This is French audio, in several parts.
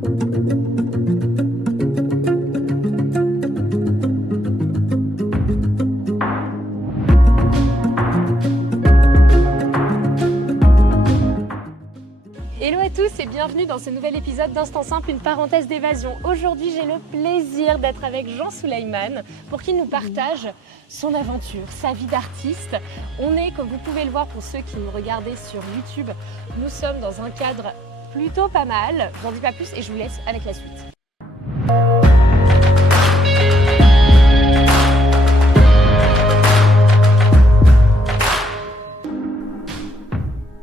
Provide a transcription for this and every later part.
Hello à tous et bienvenue dans ce nouvel épisode d'Instant Simple, une parenthèse d'évasion. Aujourd'hui, j'ai le plaisir d'être avec Jean Souleymane pour qu'il nous partage son aventure, sa vie d'artiste. On est, comme vous pouvez le voir pour ceux qui nous regardez sur YouTube, nous sommes dans un cadre plutôt pas mal. J'en dis pas plus et je vous laisse avec la suite.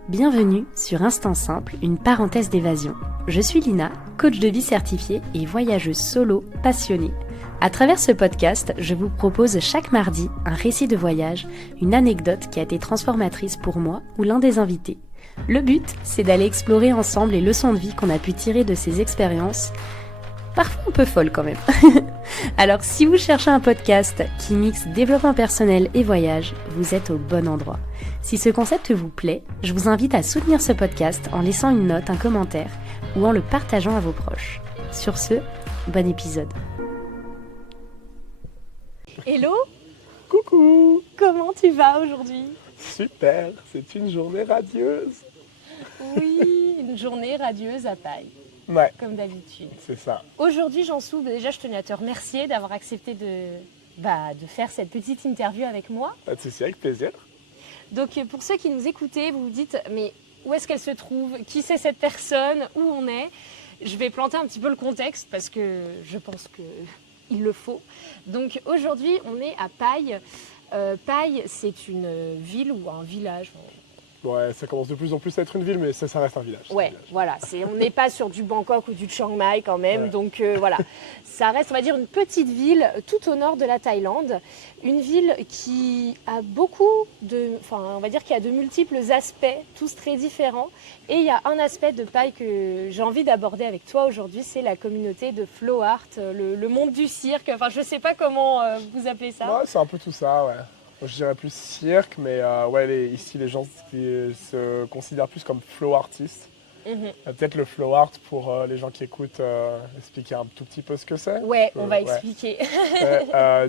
Bienvenue sur Instant Simple, une parenthèse d'évasion. Je suis Lina, coach de vie certifiée et voyageuse solo passionnée. À travers ce podcast, je vous propose chaque mardi un récit de voyage, une anecdote qui a été transformatrice pour moi ou l'un des invités. Le but, c'est d'aller explorer ensemble les leçons de vie qu'on a pu tirer de ces expériences, parfois un peu folles quand même. Alors si vous cherchez un podcast qui mixe développement personnel et voyage, vous êtes au bon endroit. Si ce concept vous plaît, je vous invite à soutenir ce podcast en laissant une note, un commentaire ou en le partageant à vos proches. Sur ce, bon épisode. Hello, Coucou! comment tu vas aujourd'hui? Super, c'est une journée radieuse. Oui, une journée radieuse à Paille, Ouais, comme d'habitude. c'est ça. Aujourd'hui, Jean-Sou, déjà je tenais à te remercier d'avoir accepté de faire cette petite interview avec moi. Pas de souci, avec plaisir. Donc pour ceux qui nous écoutaient, vous vous dites mais où est-ce qu'elle se trouve? Qui c'est cette personne? Où on est? Je vais planter un petit peu le contexte parce que je pense qu'il le faut. Donc aujourd'hui, on est à Paille. Paille, c'est une ville ou un village. Ouais, ça commence de plus en plus à être une ville, mais ça reste un village. Ouais, voilà, on n'est pas sur du Bangkok ou du Chiang Mai quand même, Ouais. donc voilà. Ça reste, on va dire, une petite ville tout au nord de la Thaïlande. Une ville qui a on va dire qu'il y a de multiples aspects, tous très différents. Et il y a un aspect de Paille que j'ai envie d'aborder avec toi aujourd'hui, c'est la communauté de Flow Art, le monde du cirque. Enfin, je ne sais pas comment vous appelez ça. Ouais, c'est un peu tout ça, ouais. Moi, je dirais plus cirque, mais ici les gens se considèrent plus comme flow artistes. Mhm. Peut-être le flow art pour les gens qui écoutent, expliquer un tout petit peu ce que c'est. Ouais, on va Ouais. expliquer.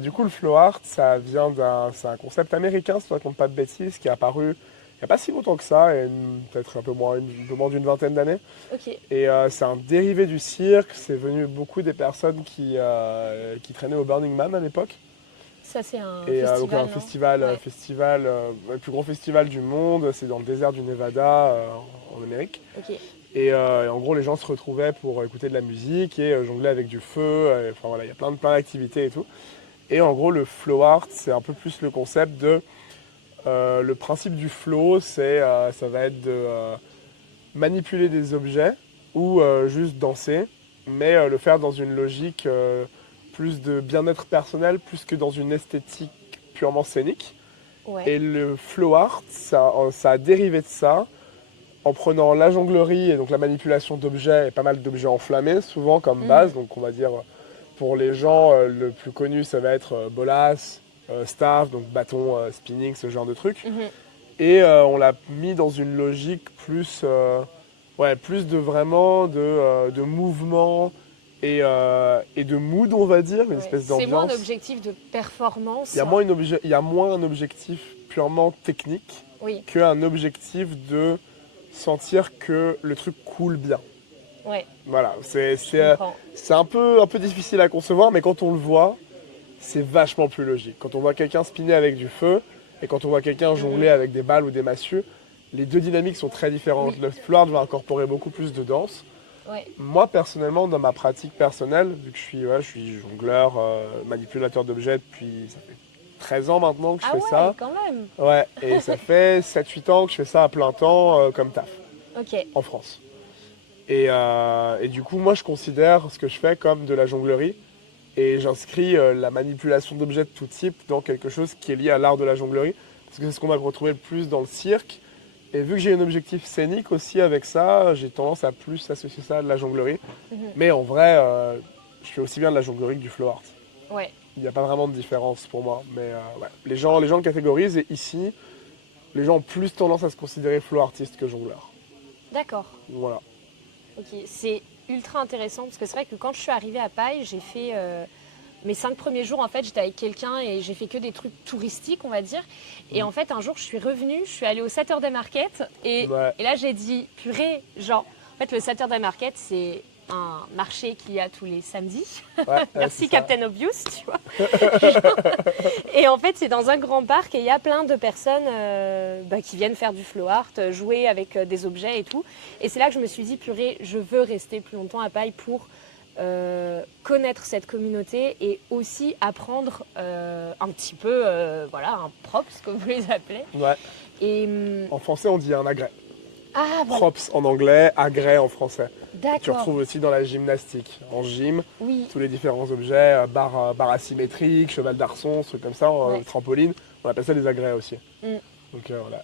Du coup, le flow art, c'est un concept américain, si je ne raconte pas de bêtises, qui est apparu il n'y a pas si longtemps que ça, peut-être un peu moins d'une vingtaine d'années. Ok. Et c'est un dérivé du cirque, c'est venu beaucoup des personnes qui traînaient au Burning Man à l'époque. Ça, c'est un Et festival, donc un non? festival, le plus grand festival du monde, c'est dans le désert du Nevada en Amérique. Ok. Et en gros, les gens se retrouvaient pour écouter de la musique et jongler avec du feu. Enfin voilà, il y a plein d'activités et tout. Et en gros, le flow art, c'est un peu plus le concept de... le principe du flow, ça va être de manipuler des objets ou juste danser, mais le faire dans une logique plus de bien-être personnel, plus que dans une esthétique purement scénique. Ouais. Et le flow art, ça a dérivé de ça, en prenant la jonglerie et donc la manipulation d'objets, et pas mal d'objets enflammés, souvent comme base. Donc on va dire, pour les gens, le plus connu, ça va être bolas, staff, donc bâton, spinning, ce genre de trucs. Mhm. Et on l'a mis dans une logique plus de vraiment de mouvement et de mood, on va dire, une espèce d'ambiance. C'est moins un objectif de performance. Il y a moins un objectif purement technique Oui, qu'un objectif de sentir que le truc coule bien. ouais, Voilà, c'est je comprends. un peu difficile à concevoir, mais quand on le voit, c'est vachement plus logique. Quand on voit quelqu'un spinner avec du feu et quand on voit quelqu'un jongler avec des balles ou des massues, les deux dynamiques sont très différentes. Oui. Le flow art va incorporer beaucoup plus de danse. Ouais. Moi, personnellement, dans ma pratique personnelle, vu que je suis jongleur, manipulateur d'objets depuis ça fait 13 ans maintenant que je Ah fais ouais, ça. quand même. Ouais, et ça fait 7-8 ans que je fais ça à plein temps comme taf Ok, en France. Et du coup, moi, je considère ce que je fais comme de la jonglerie et j'inscris la manipulation d'objets de tout type dans quelque chose qui est lié à l'art de la jonglerie parce que c'est ce qu'on va retrouver le plus dans le cirque. Et vu que j'ai un objectif scénique aussi avec ça, j'ai tendance à plus associer ça à de la jonglerie. Mais en vrai, je fais aussi bien de la jonglerie que du flow art. ouais. Il n'y a pas vraiment de différence pour moi. Mais ouais. Les gens le catégorisent et ici, les gens ont plus tendance à se considérer flow artiste que jongleur. D'accord. Voilà. Ok, c'est ultra intéressant parce que c'est vrai que quand je suis arrivée à Paille, j'ai fait mes 5 premiers jours, en fait, j'étais avec quelqu'un et j'ai fait que des trucs touristiques, on va dire. Et en fait, un jour, je suis revenue, je suis allée au Saturday Market et là, j'ai dit, purée, genre, en fait, le Saturday Market, c'est un marché qu'il y a tous les samedis. Ouais, Merci Captain Obvious, tu vois. Et en fait, c'est dans un grand parc et il y a plein de personnes qui viennent faire du flow art, jouer avec des objets et tout. Et c'est là que je me suis dit, purée, je veux rester plus longtemps à Paille pour connaître cette communauté et aussi apprendre un petit peu, un props, comme vous les appelez. Ouais. Et, en français, on dit un agrès. Ah, voilà. Props en anglais, agrès en français. D'accord. Tu retrouves aussi dans la gymnastique. En gym, Oui. tous les différents objets, barres asymétriques, cheval d'arçon, trucs comme ça, trampoline, on appelle ça des agrès aussi. Donc voilà,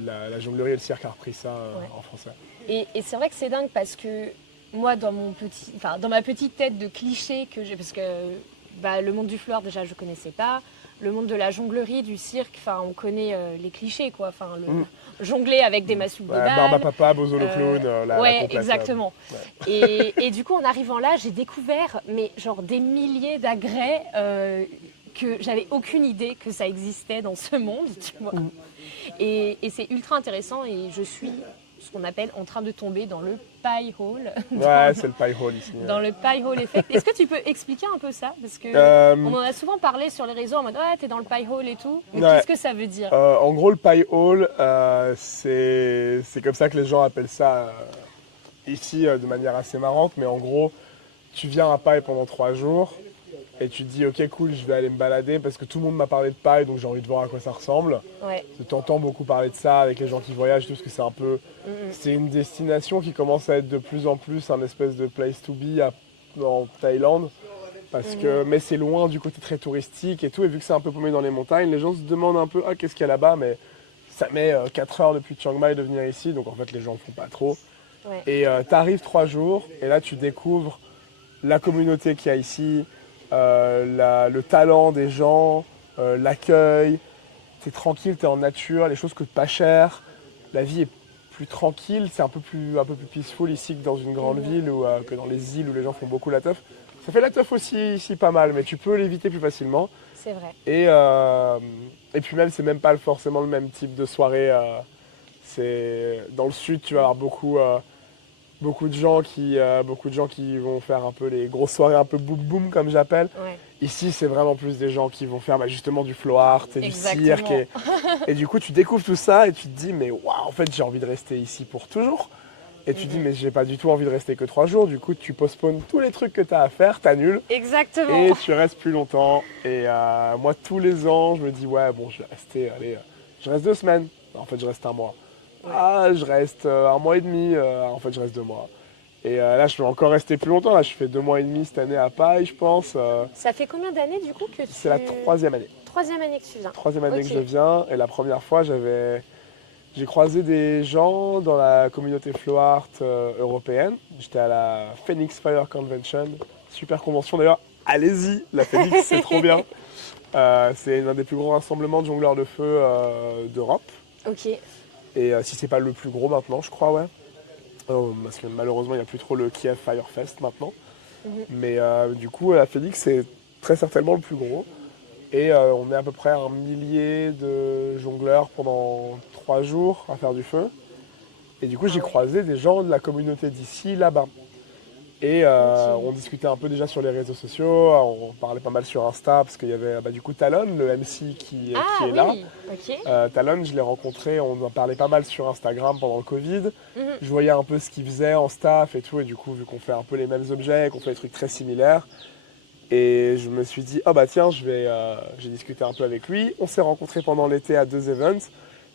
la jonglerie et le cirque a repris ça en français. Et c'est vrai que c'est dingue parce que moi, dans ma petite tête de cliché que j'ai, parce que le monde du flow art, déjà, je ne connaissais pas. Le monde de la jonglerie, du cirque, on connaît les clichés, quoi. Jongler avec des masses de balles. Barbe à papa, Bozo le clown, la complète. Exactement. Ouais. Et du coup, en arrivant là, j'ai découvert des milliers d'agrès que j'avais aucune idée que ça existait dans ce monde, tu vois. Et c'est ultra intéressant et je suis ce qu'on appelle en train de tomber dans le pie hole. Ouais, c'est le pie hole ici. Dans le pie hole effect. Est-ce que tu peux expliquer un peu ça? Parce que on en a souvent parlé sur les réseaux en mode ouais, t'es dans le pie hole et tout. Mais qu'est-ce que ça veut dire? En gros, le pie hole, c'est comme ça que les gens appellent ça ici de manière assez marrante. Mais en gros, tu viens à Paille pendant 3 jours et tu te dis ok cool, je vais aller me balader parce que tout le monde m'a parlé de Paille, donc j'ai envie de voir à quoi ça ressemble. Ouais. Tu entends beaucoup parler de ça avec les gens qui voyagent, tout, parce que c'est un peu... C'est une destination qui commence à être de plus en plus un espèce de place to be en Thaïlande. Parce que, mais c'est loin du côté très touristique et tout, et vu que c'est un peu paumé dans les montagnes, les gens se demandent un peu qu'est-ce qu'il y a là-bas, mais ça met 4 heures depuis Chiang Mai de venir ici, donc en fait les gens ne font pas trop. Ouais. Et tu arrives 3 jours, et là tu découvres la communauté qu'il y a ici, le talent des gens, l'accueil. T'es tranquille, t'es en nature, les choses coûtent pas cher, la vie est plus tranquille, c'est un peu plus peaceful ici que dans une grande ville ou que dans les îles où les gens font beaucoup la teuf. Ça fait la teuf aussi ici pas mal, mais tu peux l'éviter plus facilement. C'est vrai. Et puis même, c'est même pas forcément le même type de soirée. Dans le sud, tu vas avoir beaucoup de gens qui vont faire un peu les grosses soirées un peu boum boum comme j'appelle. Ouais. Ici, c'est vraiment plus des gens qui vont faire justement du flow art et du cirque. Et du coup, tu découvres tout ça et tu te dis, mais waouh, en fait, j'ai envie de rester ici pour toujours. Et tu te dis, mais j'ai pas du tout envie de rester que 3 jours. Du coup, tu postpones tous les trucs que tu as à faire, t'annules. Exactement. Et tu restes plus longtemps. Et moi, tous les ans, je me dis, ouais, bon, je vais rester, je reste 2 semaines. En fait, je reste 1 mois. Ouais. Je reste 1 mois et demi. En fait, je reste 2 mois. Et là, je vais encore rester plus longtemps. Là, je fais 2 mois et demi cette année à Paille, je pense. Ça fait combien d'années, du coup, que tu... C'est la 3e année. 3e année que tu viens. 3e année que je viens. Et la première fois, j'ai croisé des gens dans la communauté flow art européenne. J'étais à la Phoenix Fire Convention. Super convention d'ailleurs. Allez-y, la Phoenix, c'est trop bien. C'est l'un des plus gros rassemblements de jongleurs de feu d'Europe. Ok. Et si c'est pas le plus gros maintenant, je crois, ouais. Parce que malheureusement, il n'y a plus trop le Kiev Fire Fest maintenant. Mais du coup, la Phoenix, c'est très certainement le plus gros. Et on est à peu près 1 millier de jongleurs pendant 3 jours à faire du feu. Et du coup, j'ai croisé des gens de la communauté d'ici, là-bas. Et on discutait un peu déjà sur les réseaux sociaux, on parlait pas mal sur Insta, parce qu'il y avait du coup Talon, le MC qui est là. Okay. Talon, je l'ai rencontré, on en parlait pas mal sur Instagram pendant le Covid. Je voyais un peu ce qu'il faisait en staff et tout, et du coup, vu qu'on fait un peu les mêmes objets, qu'on fait des trucs très similaires, et je me suis dit, tiens, j'ai discuté un peu avec lui. On s'est rencontrés pendant l'été à 2 events.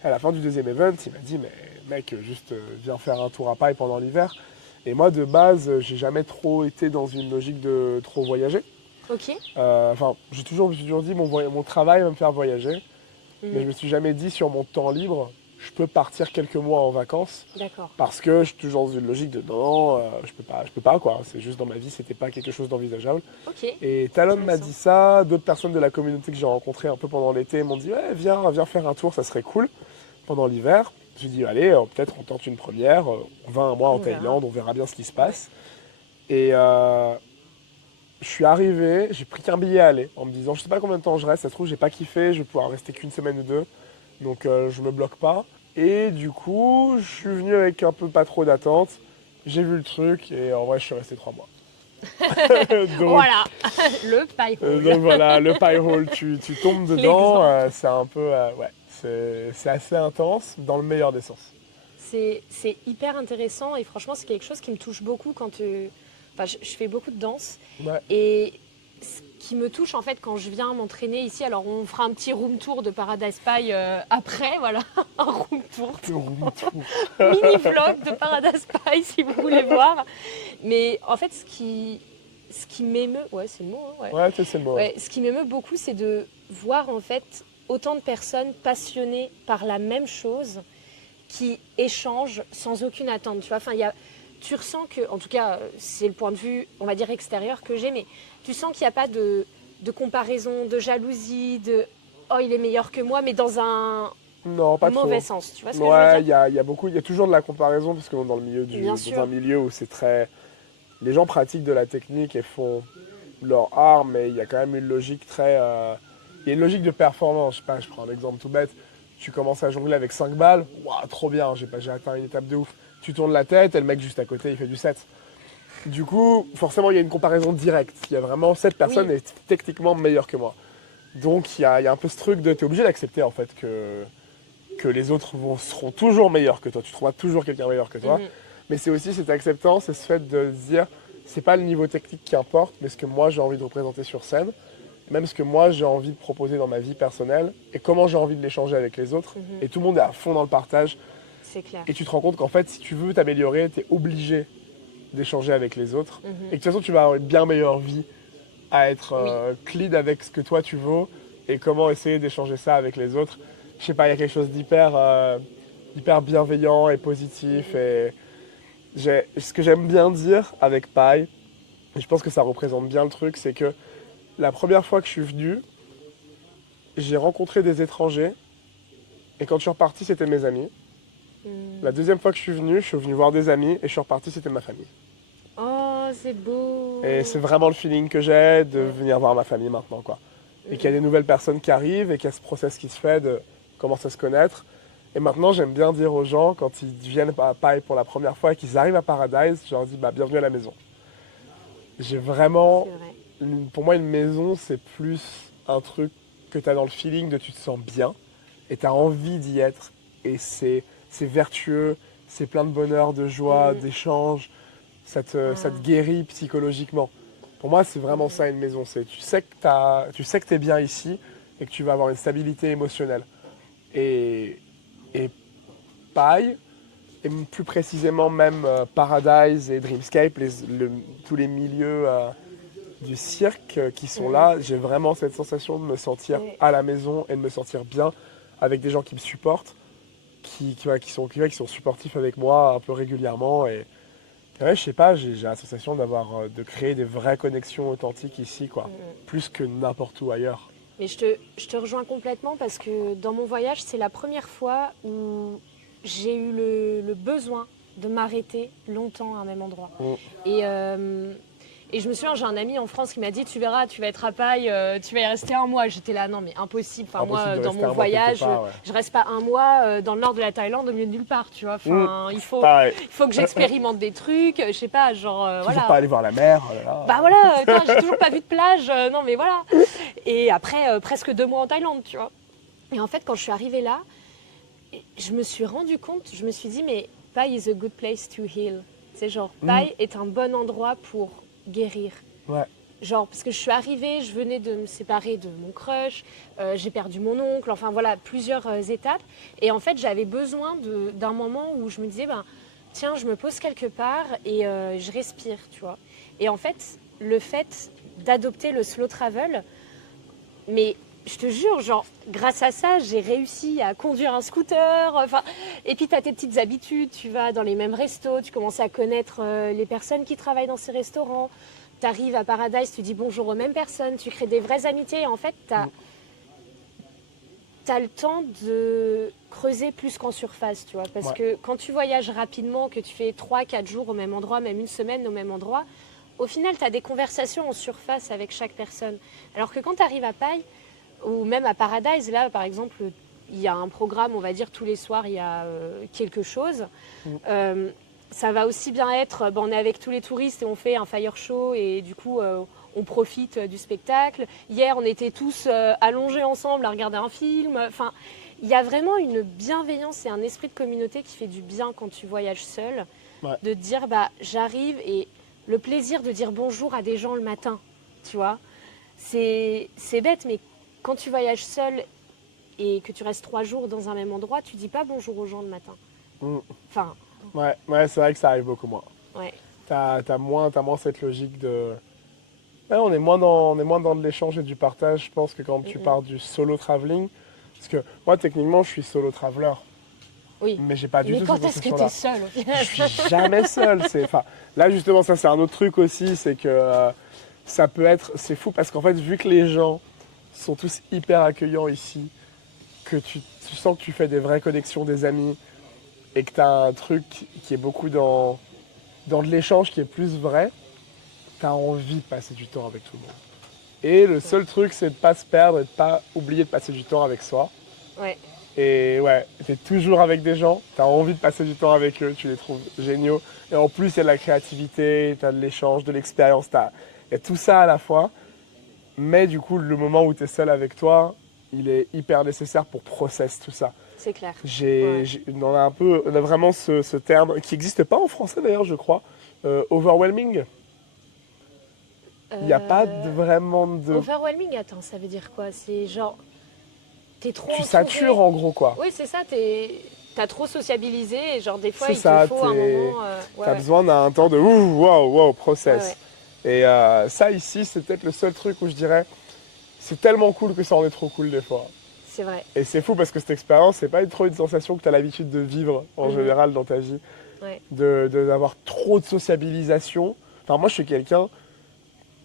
Et à la fin du 2e event, il m'a dit, mais mec, juste viens faire un tour à Paille pendant l'hiver. Et moi, de base, j'ai jamais trop été dans une logique de trop voyager. Ok. Je me suis toujours dit, mon travail va me faire voyager. Mais je me suis jamais dit, sur mon temps libre, je peux partir quelques mois en vacances. D'accord. Parce que je suis toujours dans une logique de non, je peux pas quoi. C'est juste dans ma vie, c'était pas quelque chose d'envisageable. Ok. Et Talon m'a dit ça, d'autres personnes de la communauté que j'ai rencontrées un peu pendant l'été m'ont dit ouais, viens faire un tour, ça serait cool pendant l'hiver. J'ai dit allez, peut-être on tente une première, on va 1 mois en Thaïlande, on verra bien ce qui se passe. Et je suis arrivé, j'ai pris qu'un billet à aller en me disant je sais pas combien de temps je reste, ça se trouve j'ai pas kiffé, je vais pouvoir rester qu'une semaine ou deux, donc je me bloque pas. Et du coup, je suis venu avec un peu pas trop d'attente, j'ai vu le truc et en vrai je suis resté 3 mois. donc, Voilà, le pie hole. donc voilà, le pie hole, tu tombes dedans, c'est un peu, ouais, c'est assez intense dans le meilleur des sens. C'est hyper intéressant et franchement, c'est quelque chose qui me touche beaucoup Enfin, je fais beaucoup de danse Ouais. et ce qui me touche en fait quand je viens m'entraîner ici, alors on fera un petit room tour de Paradise Pie après, voilà, un room tour, mini vlog de Paradise Pie si vous voulez voir. Mais en fait, ce qui m'émeut, ouais, c'est le mot, hein, ouais. Ouais, c'est le mot. Ouais, ce qui m'émeut beaucoup, c'est de voir en fait autant de personnes passionnées par la même chose qui échangent sans aucune attente. Tu vois, enfin, tu ressens que, en tout cas, c'est le point de vue, on va dire extérieur que j'ai, mais tu sens qu'il n'y a pas de comparaison, de jalousie, de oh il est meilleur que moi, mais dans un Non, pas mauvais trop. sens. Tu vois ce que je veux Ouais, il dire? y a beaucoup, il y a toujours de la comparaison parce qu'on est dans le milieu Bien dans sûr. un milieu où c'est très, les gens pratiquent de la technique et font leur art, mais il y a quand même une logique très, il y a une logique de performance. Je sais pas, je prends un exemple tout bête. Tu commences à jongler avec 5 balles, waouh, trop bien, j'ai atteint une étape de ouf. Tu tournes la tête et le mec juste à côté, il fait du 7. Du coup, forcément, il y a une comparaison directe. Il y a vraiment, cette personne Oui. est techniquement meilleure que moi. Donc, il y a un peu ce truc de, t'es obligé d'accepter en fait que les autres seront toujours meilleurs que toi. Tu trouveras toujours quelqu'un meilleur que toi. Mhm. Mais c'est aussi cette acceptance et ce fait de se dire, c'est pas le niveau technique qui importe, mais ce que moi j'ai envie de représenter sur scène, même ce que moi j'ai envie de proposer dans ma vie personnelle et comment j'ai envie de l'échanger avec les autres. Mhm. Et tout le monde est à fond dans le partage. C'est clair. Et tu te rends compte qu'en fait, si tu veux t'améliorer, tu es obligé d'échanger avec les autres. Mhm. Et que de toute façon, tu vas avoir une bien meilleure vie à être Oui. clean avec ce que toi tu vaux et comment essayer d'échanger ça avec les autres. Je sais pas, il y a quelque chose hyper bienveillant et positif. Et ce que j'aime bien dire avec Pai, et je pense que ça représente bien le truc, c'est que la première fois que je suis venu, j'ai rencontré des étrangers et quand je suis reparti, c'était mes amis. Mhm. La deuxième fois que je suis venu voir des amis et je suis reparti, c'était ma famille. Oh, c'est beau. Et c'est vraiment le feeling que j'ai de venir voir ma famille maintenant, quoi. Et qu'il y a des nouvelles personnes qui arrivent et qu'il y a ce process qui se fait de commencer à se connaître. Et maintenant, j'aime bien dire aux gens, quand ils viennent à Pai pour la première fois et qu'ils arrivent à Paradise, je leur dis bah, bienvenue à la maison. J'ai vraiment, C'est vrai. pour moi, une maison, c'est plus un truc que tu as dans le feeling de tu te sens bien et tu as envie d'y être. Et c'est vertueux, c'est plein de bonheur, de joie, d'échange. Ça te guérit psychologiquement. Pour moi, c'est vraiment ça une maison. C'est tu sais que t'es bien ici et que tu vas avoir une stabilité émotionnelle. Et Pai, et plus précisément même Paradise et Dreamscape, tous les milieux du cirque qui sont là, j'ai vraiment cette sensation de me sentir à la maison et de me sentir bien avec des gens qui me supportent, qui sont supportifs avec moi un peu régulièrement. Et ouais, je sais pas, j'ai la sensation de créer des vraies connexions authentiques ici, quoi, plus que n'importe où ailleurs. Mais je te rejoins complètement parce que dans mon voyage, c'est la première fois où j'ai eu le besoin de m'arrêter longtemps à un même endroit. Et je me souviens, j'ai un ami en France qui m'a dit, tu verras, tu vas être à Pai, tu vas y rester un mois. J'étais là, non mais impossible. Enfin, Impossible moi, de dans rester un mon mois quelque voyage, part, ouais. je reste pas un mois dans le nord de la Thaïlande au milieu de nulle part, tu vois. Enfin, il faut que j'expérimente des trucs, je sais pas, genre Toujours voilà. pas aller voir la mer, oh là là. Bah voilà, attends, j'ai toujours pas vu de plage, non mais voilà. Et après, presque 2 mois en Thaïlande, tu vois. Et en fait, quand je suis arrivée là, je me suis rendu compte, je me suis dit, mais Pai is a good place to heal. C'est genre, Pai est un bon endroit pour guérir. Ouais. Genre, parce que je suis arrivée, je venais de me séparer de mon crush, j'ai perdu mon oncle, enfin voilà, plusieurs étapes. Et en fait, j'avais besoin d'un moment où je me disais, ben, tiens, je me pose quelque part et je respire, tu vois. Et en fait, le fait d'adopter le slow travel, mais je te jure, genre, grâce à ça, j'ai réussi à conduire un scooter. Enfin, et puis, tu as tes petites habitudes, tu vas dans les mêmes restos, tu commences à connaître les personnes qui travaillent dans ces restaurants. Tu arrives à Paradise, tu dis bonjour aux mêmes personnes, tu crées des vraies amitiés. Et en fait, tu as le temps de creuser plus qu'en surface, tu vois. Parce que quand tu voyages rapidement, que tu fais 3-4 jours au même endroit, même une semaine au même endroit, au final, tu as des conversations en surface avec chaque personne. Alors que quand tu arrives à Paille, ou même à Paradise, là, par exemple, il y a un programme, on va dire, tous les soirs, il y a quelque chose. Ça va aussi bien être, on est avec tous les touristes et on fait un fire show et du coup, on profite du spectacle. Hier, on était tous allongés ensemble à regarder un film. Enfin, il y a vraiment une bienveillance et un esprit de communauté qui fait du bien quand tu voyages seul. Ouais. De te dire, j'arrive et le plaisir de dire bonjour à des gens le matin, tu vois. C'est bête, mais quand tu voyages seul et que tu restes 3 jours dans un même endroit, tu dis pas bonjour aux gens le matin. Enfin, Ouais, c'est vrai que ça arrive beaucoup moins. ouais. T'as moins cette logique de... Ouais, on est moins dans de l'échange et du partage, je pense, que quand tu pars du solo traveling. Parce que moi, techniquement, je suis solo traveler. Oui. Mais j'ai pas du Mais tout quand cette est-ce que sensation-là. t'es seul au final? Je suis jamais seul. Là, justement, ça, c'est un autre truc aussi, c'est que ça peut être... C'est fou, parce qu'en fait, vu que les gens sont tous hyper accueillants ici, que tu sens que tu fais des vraies connexions, des amis, et que tu as un truc qui est beaucoup dans de l'échange, qui est plus vrai, tu as envie de passer du temps avec tout le monde. Et le seul truc, c'est de ne pas se perdre et de ne pas oublier de passer du temps avec soi. Ouais. Et ouais, tu es toujours avec des gens, tu as envie de passer du temps avec eux, tu les trouves géniaux. Et en plus, il y a de la créativité, tu as de l'échange, de l'expérience, il y a tout ça à la fois. Mais du coup, le moment où tu es seul avec toi, il est hyper nécessaire pour process tout ça. C'est clair. On a vraiment ce terme qui n'existe pas en français d'ailleurs, je crois. Overwhelming. Il n'y a pas vraiment de... Overwhelming, attends, ça veut dire quoi? C'est genre... T'es trop Tu entouré. satures en gros, quoi. Oui, c'est ça, t'as trop sociabilisé et genre des fois, C'est il ça, te faut un moment... T'as besoin d'un temps de wow, process. Ouais. Et ça ici, c'est peut-être le seul truc où je dirais, c'est tellement cool que ça en est trop cool des fois. C'est vrai. Et c'est fou parce que cette expérience, c'est pas trop une sensation que tu as l'habitude de vivre en général dans ta vie. Ouais. D'avoir trop de sociabilisation. Enfin, moi, je suis quelqu'un,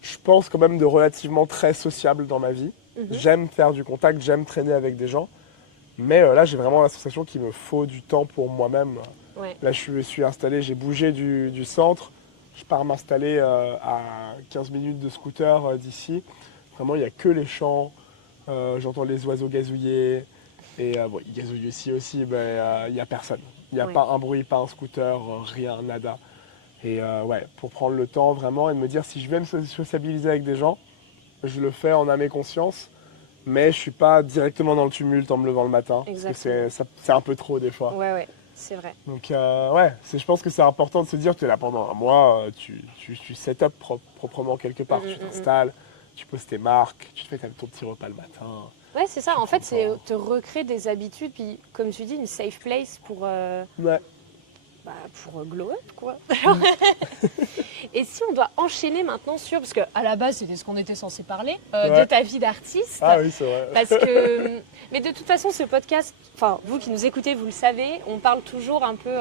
je pense quand même de relativement très sociable dans ma vie. J'aime faire du contact, j'aime traîner avec des gens. Mais là, j'ai vraiment la sensation qu'il me faut du temps pour moi-même. Ouais. Là, je suis installé, j'ai bougé du centre. Je pars m'installer à 15 minutes de scooter d'ici. Vraiment, il n'y a que les champs. J'entends les oiseaux gazouiller. Et ils gazouillent ici aussi, mais il n'y a personne. Il n'y a pas un bruit, pas un scooter, rien, nada. Et pour prendre le temps vraiment et de me dire si je vais me sociabiliser avec des gens, je le fais en âme et conscience, mais je ne suis pas directement dans le tumulte en me levant le matin. Exactement. Parce que c'est un peu trop des fois. Ouais, c'est vrai. Donc je pense que c'est important de se dire, tu es là pendant un mois, tu set up proprement quelque part, tu t'installes, tu poses tes marques, tu te fais ton petit repas le matin. Ouais, c'est ça. En fait, c'est te recréer des habitudes, puis comme tu dis, une safe place pour glow up, quoi. Et si on doit enchaîner maintenant sur, parce qu'à la base, c'était ce qu'on était censé parler, de ta vie d'artiste. Ah oui, c'est vrai. Parce que, mais de toute façon, ce podcast, enfin, vous qui nous écoutez, vous le savez, on parle toujours un peu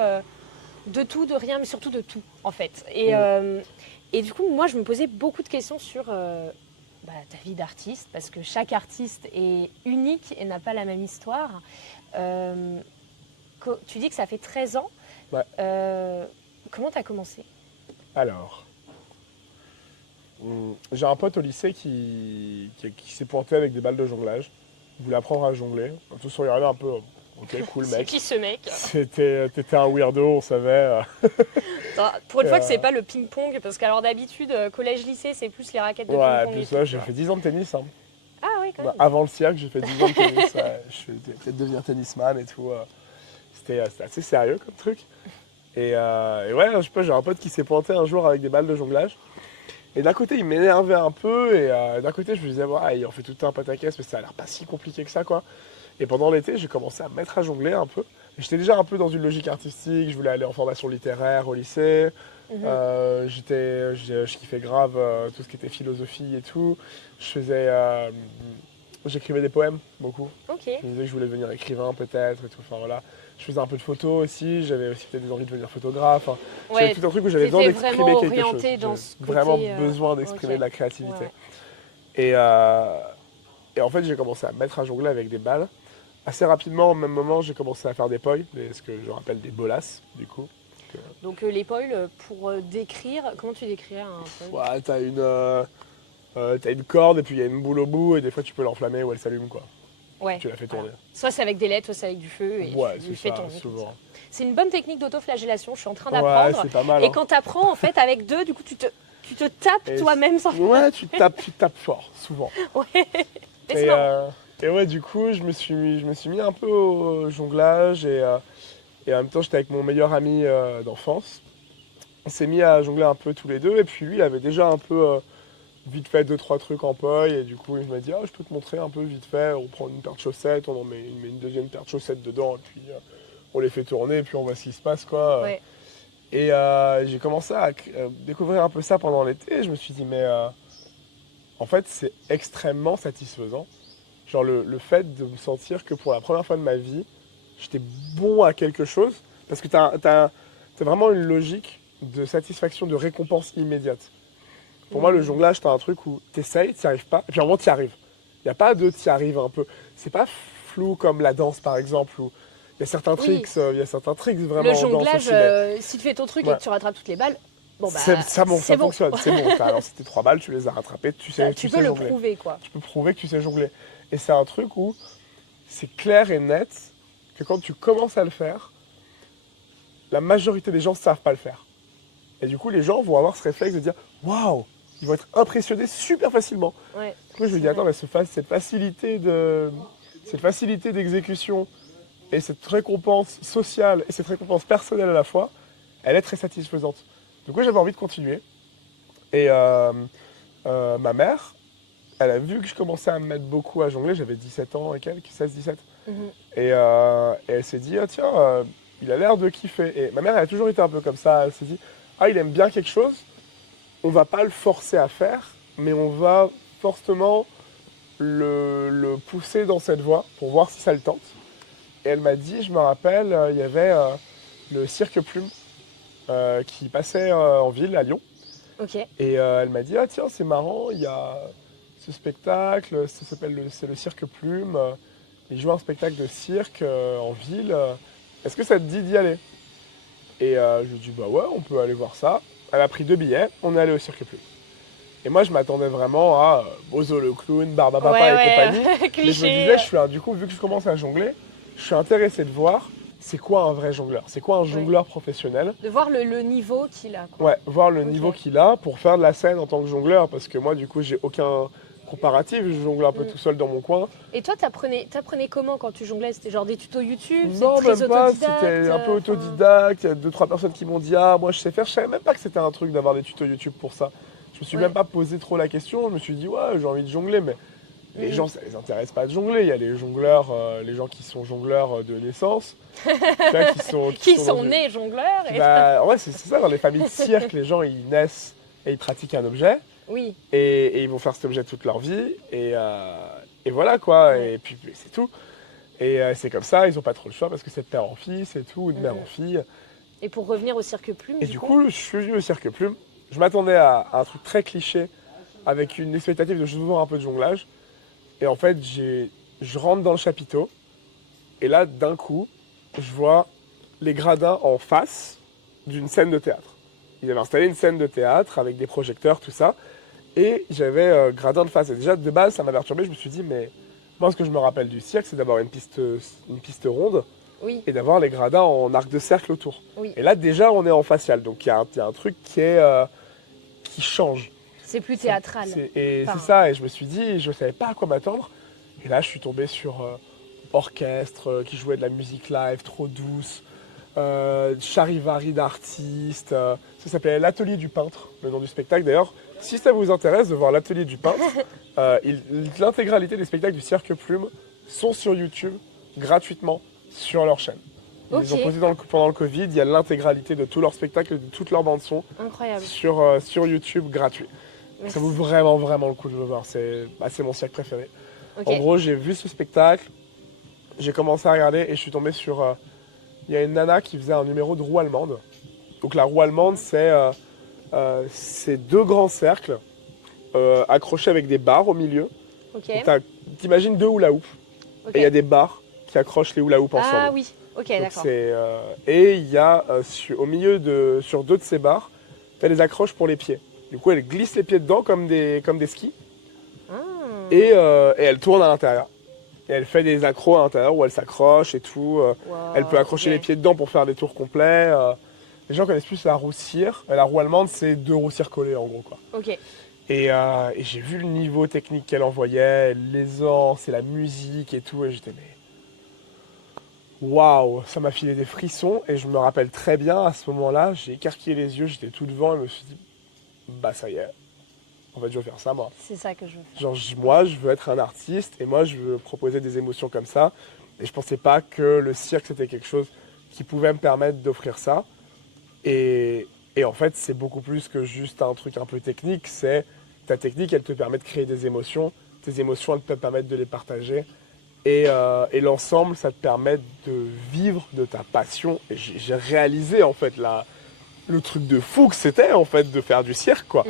de tout, de rien, mais surtout de tout, en fait. Et du coup, moi, je me posais beaucoup de questions sur ta vie d'artiste, parce que chaque artiste est unique et n'a pas la même histoire. Tu dis que ça fait 13 ans. Ouais. Comment tu as commencé? Alors, j'ai un pote au lycée qui s'est pointé avec des balles de jonglage. Il voulait apprendre à jongler. Tous on regardait un peu, ok, cool mec. C'est qui ce mec? T'étais un weirdo, on savait. Pour une fois que c'est pas le ping-pong, parce qu'alors d'habitude, collège-lycée, c'est plus les raquettes de ping-pong. Ouais, plus ça, j'ai fait 10 ans de tennis. Hein. Ah oui, quand même. Avant le cirque, j'ai fait 10 ans de tennis. Je vais peut-être devenir tennisman et tout. C'était assez sérieux comme truc. Et ouais, je sais pas, j'ai un pote qui s'est pointé un jour avec des balles de jonglage. Et d'un côté, il m'énervait un peu. Et d'un côté, je me disais, il en fait tout un pataquès, mais ça a l'air pas si compliqué que ça, quoi. Et pendant l'été, j'ai commencé à me mettre à jongler un peu. J'étais déjà un peu dans une logique artistique. Je voulais aller en formation littéraire au lycée. Je kiffais grave tout ce qui était philosophie et tout. J'écrivais des poèmes, beaucoup. Ok. Je me disais que je voulais devenir écrivain peut-être et tout. Enfin voilà. Je faisais un peu de photos aussi. J'avais aussi peut-être envie de devenir photographe. Enfin, j'avais tout un truc où j'avais besoin d'exprimer quelque chose. J'avais vraiment besoin d'exprimer de la créativité. Ouais. Et en fait, j'ai commencé à me mettre à jongler avec des balles. Assez rapidement, au même moment, j'ai commencé à faire des poils, ce que je rappelle des bolas, du coup. Donc l'épaule, pour décrire, comment tu décrirais un foil? Ouais, t'as une corde et puis il y a une boule au bout et des fois tu peux l'enflammer ou elle s'allume quoi. Ouais. Tu la fais tourner. Voilà. Soit c'est avec des LED, soit c'est avec du feu et Ouais, tu le c'est fais ça, tourner comme souvent. ça. C'est une bonne technique d'autoflagellation, je suis en train Ouais, d'apprendre. c'est pas mal. Et Hein. quand tu apprends, en fait, avec deux, du coup, tu te tapes Et toi-même sans Ouais, tu tapes fort, souvent. Ouais. Mais c'est Et, marrant. et ouais, du coup, je me suis mis un peu au jonglage et en même temps, j'étais avec mon meilleur ami d'enfance. On s'est mis à jongler un peu tous les deux et puis lui, il avait déjà un peu vite fait 2-3 trucs en paille et du coup, il m'a dit je peux te montrer un peu vite fait. On prend une paire de chaussettes, on en met une deuxième paire de chaussettes dedans et puis on les fait tourner et puis on voit ce qui se passe quoi. Ouais. Et j'ai commencé à découvrir un peu ça pendant l'été et je me suis dit mais en fait, c'est extrêmement satisfaisant. Genre le fait de me sentir que pour la première fois de ma vie, j'étais bon à quelque chose. Parce que t'as vraiment une logique de satisfaction, de récompense immédiate. Pour moi, le jonglage, t'as un truc où t'essayes, t'y arrives pas, et puis à un moment, t'y arrives. Il n'y a pas de t'y arrives un peu. C'est pas flou comme la danse, par exemple, où il y a certains Oui. tricks, vraiment Le en danse jonglage, aussi, mais si tu fais ton truc Ouais. et que tu rattrapes toutes les balles, bon bah, ça c'est bon. fonctionne, c'est bon. T'as lancé tes 3 balles, tu les as rattrapées, tu sais peux le jongler. prouver, quoi. Tu peux prouver que tu sais jongler. Et c'est un truc où c'est clair et net que quand tu commences à le faire, la majorité des gens ne savent pas le faire. Et du coup, les gens vont avoir ce réflexe de dire waouh, ils vont être impressionnés super facilement. Ouais. Du coup, je me dis attends, mais cette facilité d'exécution et cette récompense sociale et cette récompense personnelle à la fois, elle est très satisfaisante. Du coup, j'avais envie de continuer. Et ma mère, elle a vu que je commençais à me mettre beaucoup à jongler, j'avais 17 ans et quelques, 16-17. Mhm. Et elle s'est dit, tiens, il a l'air de kiffer. Et ma mère, elle a toujours été un peu comme ça. Elle s'est dit, il aime bien quelque chose, on va pas le forcer à faire, mais on va fortement le pousser dans cette voie pour voir si ça le tente. Et elle m'a dit, je me rappelle, il y avait le Cirque Plume qui passait en ville, à Lyon. Ok. Et elle m'a dit, tiens, c'est marrant, il y a ce spectacle, c'est le Cirque Plume. Ils jouent un spectacle de cirque en ville. Est-ce que ça te dit d'y aller? Et je lui ai dit, bah ouais, on peut aller voir ça. Elle a pris 2 billets, on est allé au Cirque Plume. Et moi, je m'attendais vraiment à Bozo le clown, Barbapapa et compagnie. Mais je me disais, du coup, vu que je commence à jongler, je suis intéressé de voir c'est quoi un vrai jongleur. C'est quoi un jongleur professionnel. De voir le niveau qu'il a, quoi. Ouais, voir le niveau qu'il a pour faire de la scène en tant que jongleur. Parce que moi, du coup, j'ai aucun comparatif. Je jongle un peu tout seul dans mon coin. Et toi, t'apprenais comment quand tu jonglais? C'était genre des tutos YouTube? Non, très même pas. autodidacte, C'était un peu autodidacte. Il y a 2-3 personnes qui m'ont dit moi, je sais faire. Je savais même pas que c'était un truc d'avoir des tutos YouTube pour ça. Je me suis même pas posé trop la question. Je me suis dit, ouais, j'ai envie de jongler, mais les gens, ça les intéresse pas de jongler. Il y a les jongleurs, les gens qui sont jongleurs de naissance. qui sont nés jongleurs. Bah, ouais, c'est ça. Dans les familles de cirque, les gens, ils naissent et ils pratiquent un objet. Oui. Et ils vont faire cet objet toute leur vie. Et voilà, quoi. Ouais. Et puis, c'est tout. Et c'est comme ça, ils n'ont pas trop le choix parce que c'est de père en fille, c'est tout, ou de mère en fille. Et pour revenir au Cirque Plume, et du coup, je suis venu au Cirque Plume. Je m'attendais à un truc très cliché, avec une expectative de juste voir un peu de jonglage. Et en fait, je rentre dans le chapiteau. Et là, d'un coup, je vois les gradins en face d'une scène de théâtre. Ils avaient installé une scène de théâtre avec des projecteurs, tout ça. Et j'avais gradins de face. Et déjà, de base, ça m'a perturbé. Je me suis dit, mais moi, ce que je me rappelle du cirque, c'est d'avoir une piste ronde. Oui. Et d'avoir les gradins en arc de cercle autour. Oui. Et là, déjà, on est en facial. Donc, il y a un truc qui change. C'est plus théâtral. C'est ça. Et je me suis dit, je ne savais pas à quoi m'attendre. Et là, je suis tombé sur orchestre qui jouait de la musique live trop douce. Charivari d'artistes. Ça s'appelait l'Atelier du Peintre, le nom du spectacle. D'ailleurs, si ça vous intéresse de voir l'Atelier du Peintre, l'intégralité des spectacles du Cirque Plume sont sur YouTube, gratuitement, sur leur chaîne. Ils ont posé pendant le Covid, il y a l'intégralité de tous leurs spectacles, de toutes leurs bandes son sur YouTube gratuit. Merci. Ça vaut vraiment, vraiment le coup de le voir. C'est mon cirque préféré. Okay. En gros, j'ai vu ce spectacle, j'ai commencé à regarder et je suis tombé sur... Il y a une nana qui faisait un numéro de roue allemande. Donc la roue allemande, c'est 2 grands cercles accrochés avec des barres au milieu. Okay. T'imagines 2 hula-hoops. Okay. Et il y a des barres qui accrochent les hula-hoops ensemble. Ah oui. Ok, Donc d'accord. et il y a au milieu sur deux de ces barres, tu as des accroches pour les pieds. Du coup, elle glisse les pieds dedans comme des skis et elle tourne à l'intérieur. Et elle fait des accros à l'intérieur où elle s'accroche et tout. Elle peut accrocher ok. les pieds dedans pour faire des tours complets. Les gens connaissent plus la roue cire. La roue allemande, c'est deux roues cire collées en gros, quoi. Ok. Et j'ai vu le niveau technique qu'elle envoyait, l'aisance et la musique et tout. Et j'étais, mais waouh, ça m'a filé des frissons. Et je me rappelle très bien, à ce moment-là, j'ai écarquillé les yeux, j'étais tout devant et je me suis dit, bah ça y est, en fait, je veux faire ça, moi. C'est ça que je veux faire. Genre, moi, je veux être un artiste et moi, je veux proposer des émotions comme ça. Et je pensais pas que le cirque, c'était quelque chose qui pouvait me permettre d'offrir ça. Et, et en fait, c'est beaucoup plus que juste un truc un peu technique. C'est ta technique, elle te permet de créer des émotions. Tes émotions, elles te permettent de les partager. Et l'ensemble, ça te permet de vivre de ta passion. Et j'ai réalisé, en fait, le truc de fou que c'était, en fait, de faire du cirque, quoi.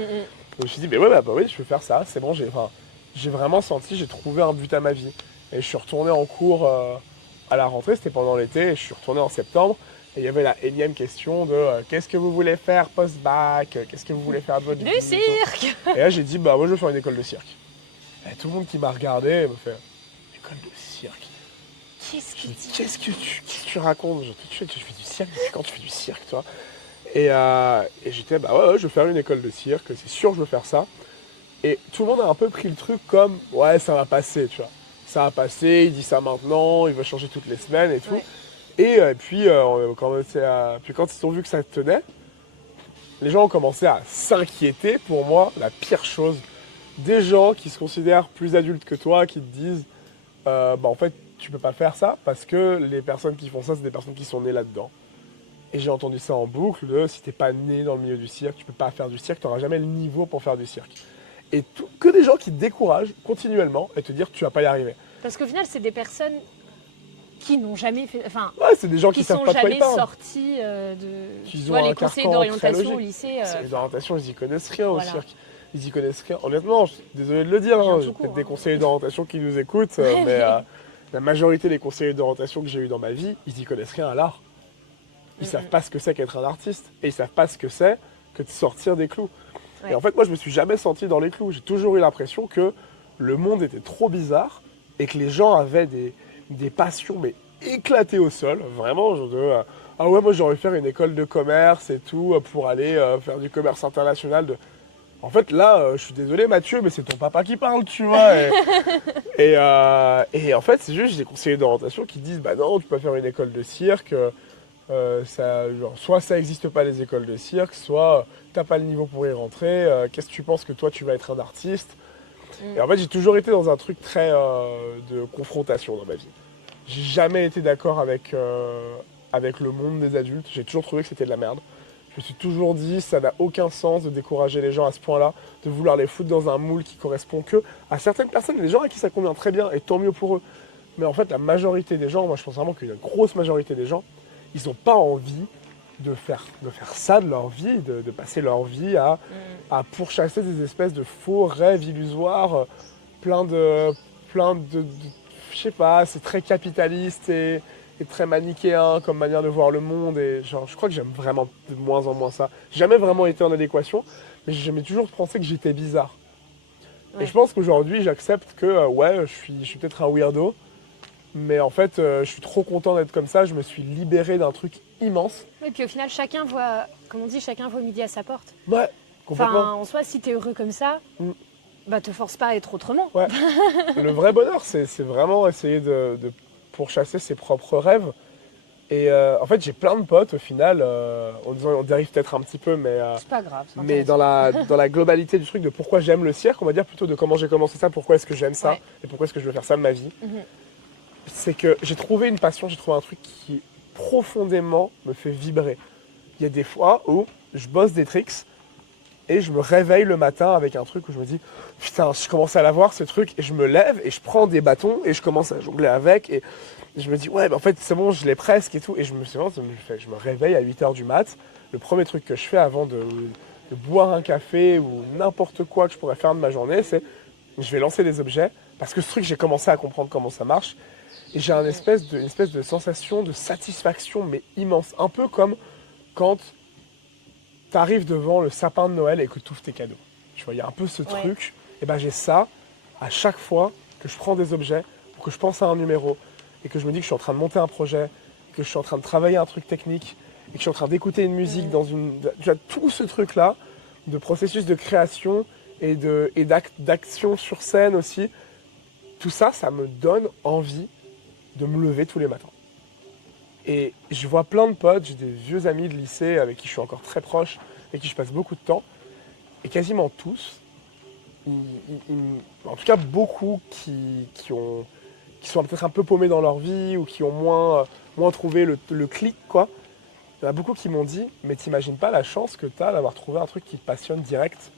Je me suis dit, mais ouais, bah oui, je veux faire ça, c'est bon, j'ai vraiment senti, j'ai trouvé un but à ma vie. Et je suis retourné en cours à la rentrée, c'était pendant l'été, et je suis retourné en septembre, et il y avait la énième question de qu'est-ce que vous voulez faire post-bac, qu'est-ce que vous voulez faire de votre vie. Du cirque. Et là, j'ai dit, bah moi, je veux faire une école de cirque. Et tout le monde qui m'a regardé me fait, école de cirque. Qu'est-ce que tu Qu'est-ce que tu racontes? Genre, tu fais du cirque, depuis quand tu fais du cirque, toi? Et j'étais, bah ouais, je veux faire une école de cirque, c'est sûr, je veux faire ça. Et tout le monde a un peu pris le truc comme, ouais, ça va passer, tu vois. Ça va passer, il dit ça maintenant, il va changer toutes les semaines et tout. Ouais. Et puis, quand ils ont vu que ça tenait, les gens ont commencé à s'inquiéter, pour moi, la pire chose. Des gens qui se considèrent plus adultes que toi, qui te disent, bah en fait, tu peux pas faire ça, parce que les personnes qui font ça, c'est des personnes qui sont nées là-dedans. Et j'ai entendu ça en boucle de si t'es pas né dans le milieu du cirque, tu peux pas faire du cirque, t'auras jamais le niveau pour faire du cirque. Et que des gens qui te découragent continuellement et te dire tu vas pas y arriver. Parce qu'au final, c'est des personnes qui n'ont jamais fait. Enfin, Ouais, c'est des gens qui qui savent sont pas de quoi jamais ils parlent. sortis de. Qui Tu ont vois, un les conseillers carcan d'orientation très au logique. lycée. Les conseillers d'orientation, ils y connaissent rien Voilà. au cirque. Ils y connaissent rien. Honnêtement, je suis désolé de le dire, Rien hein, tout j'ai court, peut-être des hein. conseillers d'orientation qui nous écoutent, mais la majorité des conseillers d'orientation que j'ai eu dans ma vie, ils y connaissent rien à l'art. Ils savent pas ce que c'est qu'être un artiste. Et ils savent pas ce que c'est que de sortir des clous. Ouais. Et en fait, moi, je me suis jamais senti dans les clous. J'ai toujours eu l'impression que le monde était trop bizarre et que les gens avaient des passions, mais éclatées au sol. Vraiment, genre ah ouais, moi, j'ai envie de faire une école de commerce et tout pour aller faire du commerce international. En fait, là, je suis désolé, Mathieu, mais c'est ton papa qui parle, tu vois. Et en fait, c'est juste des conseillers d'orientation qui disent, bah non, tu peux faire une école de cirque. Soit ça n'existe pas les écoles de cirque, soit t'as pas le niveau pour y rentrer, qu'est-ce que tu penses que toi tu vas être un artiste? Et en fait j'ai toujours été dans un truc très de confrontation dans ma vie. J'ai jamais été d'accord avec le monde des adultes, j'ai toujours trouvé que c'était de la merde. Je me suis toujours dit ça n'a aucun sens de décourager les gens à ce point-là, de vouloir les foutre dans un moule qui correspond que à certaines personnes, des gens à qui ça convient très bien et tant mieux pour eux. Mais en fait la majorité des gens, moi je pense vraiment qu'une grosse majorité des gens, ils n'ont pas envie de faire ça de leur vie, de passer leur vie à pourchasser des espèces de faux rêves illusoires, plein de je sais pas, c'est très capitaliste et très manichéen comme manière de voir le monde. Et genre, je crois que j'aime vraiment de moins en moins ça. J'ai jamais vraiment été en adéquation, mais j'ai jamais toujours pensé que j'étais bizarre. Ouais. Et je pense qu'aujourd'hui, j'accepte que ouais, je suis peut-être un weirdo, mais en fait, je suis trop content d'être comme ça. Je me suis libéré d'un truc immense. Et puis au final, chacun voit, comme on dit, chacun voit midi à sa porte. Ouais, complètement. Enfin, en soi, si t'es heureux comme ça, bah te force pas à être autrement. Ouais. Le vrai bonheur, c'est vraiment essayer de pourchasser ses propres rêves. Et en fait, j'ai plein de potes au final. On dérive peut-être un petit peu, C'est pas grave. c'est mais intéressant. dans la globalité du truc de pourquoi j'aime le cirque, on va dire plutôt de comment j'ai commencé ça, pourquoi est-ce que j'aime ça, Ouais. et pourquoi est-ce que je veux faire ça de ma vie. Mhm. C'est que j'ai trouvé une passion, j'ai trouvé un truc qui profondément me fait vibrer. Il y a des fois où je bosse des tricks et je me réveille le matin avec un truc où je me dis putain, je commence à l'avoir ce truc, et je me lève et je prends des bâtons et je commence à jongler avec et je me dis ouais, bah en fait c'est bon, je l'ai presque et tout, et je me réveille à 8h du mat. Le premier truc que je fais avant de boire un café ou n'importe quoi que je pourrais faire de ma journée, c'est je vais lancer des objets parce que ce truc, j'ai commencé à comprendre comment ça marche. Et j'ai une espèce de sensation de satisfaction, mais immense. Un peu comme quand tu arrives devant le sapin de Noël et que tu ouvres tes cadeaux. Tu vois, il y a un peu ce truc. Et ben j'ai ça à chaque fois que je prends des objets, ou que je pense à un numéro, et que je me dis que je suis en train de monter un projet, que je suis en train de travailler un truc technique, et que je suis en train d'écouter une musique dans une... Tu vois, tout ce truc-là, de processus de création et d'action sur scène aussi, tout ça, ça me donne envie de me lever tous les matins. Et je vois plein de potes, j'ai des vieux amis de lycée avec qui je suis encore très proche, avec qui je passe beaucoup de temps, et quasiment tous, en tout cas beaucoup qui sont peut-être un peu paumés dans leur vie ou qui ont moins trouvé le clic, quoi. Il y en a beaucoup qui m'ont dit, mais t'imagines pas la chance que t'as d'avoir trouvé un truc qui te passionne direct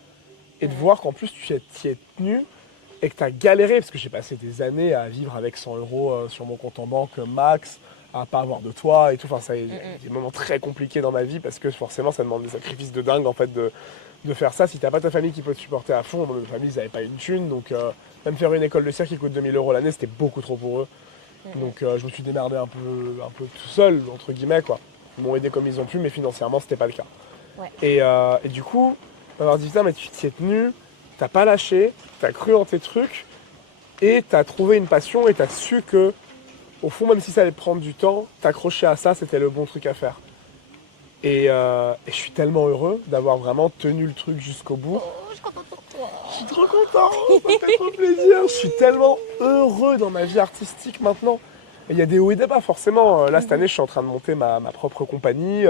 et de voir qu'en plus tu t'y es tenu et que t'as galéré, parce que j'ai passé des années à vivre avec 100 € sur mon compte en banque max, à pas avoir de toit et tout. Enfin, ça a des moments très compliqués dans ma vie parce que forcément ça demande des sacrifices de dingue en fait de faire ça. Si t'as pas ta famille qui peut te supporter à fond, ma famille ils avaient pas une thune, donc même faire une école de cirque qui coûte 2000 € l'année, c'était beaucoup trop pour eux. Donc je me suis démerdé un peu tout seul, entre guillemets, quoi. Ils m'ont aidé comme ils ont pu, mais financièrement c'était pas le cas. Ouais. Et du coup, m'avoir dit putain, mais tu t'y es tenu, t'as pas lâché, t'as cru en tes trucs, et t'as trouvé une passion, et t'as su que, au fond, même si ça allait prendre du temps, t'accrocher à ça, c'était le bon truc à faire. Et je suis tellement heureux d'avoir vraiment tenu le truc jusqu'au bout. Oh, je suis contente pour toi. Je suis trop content, ça me fait trop plaisir. Je suis tellement heureux dans ma vie artistique maintenant. Et il y a des hauts et des bas forcément. Là, cette année, je suis en train de monter ma propre compagnie.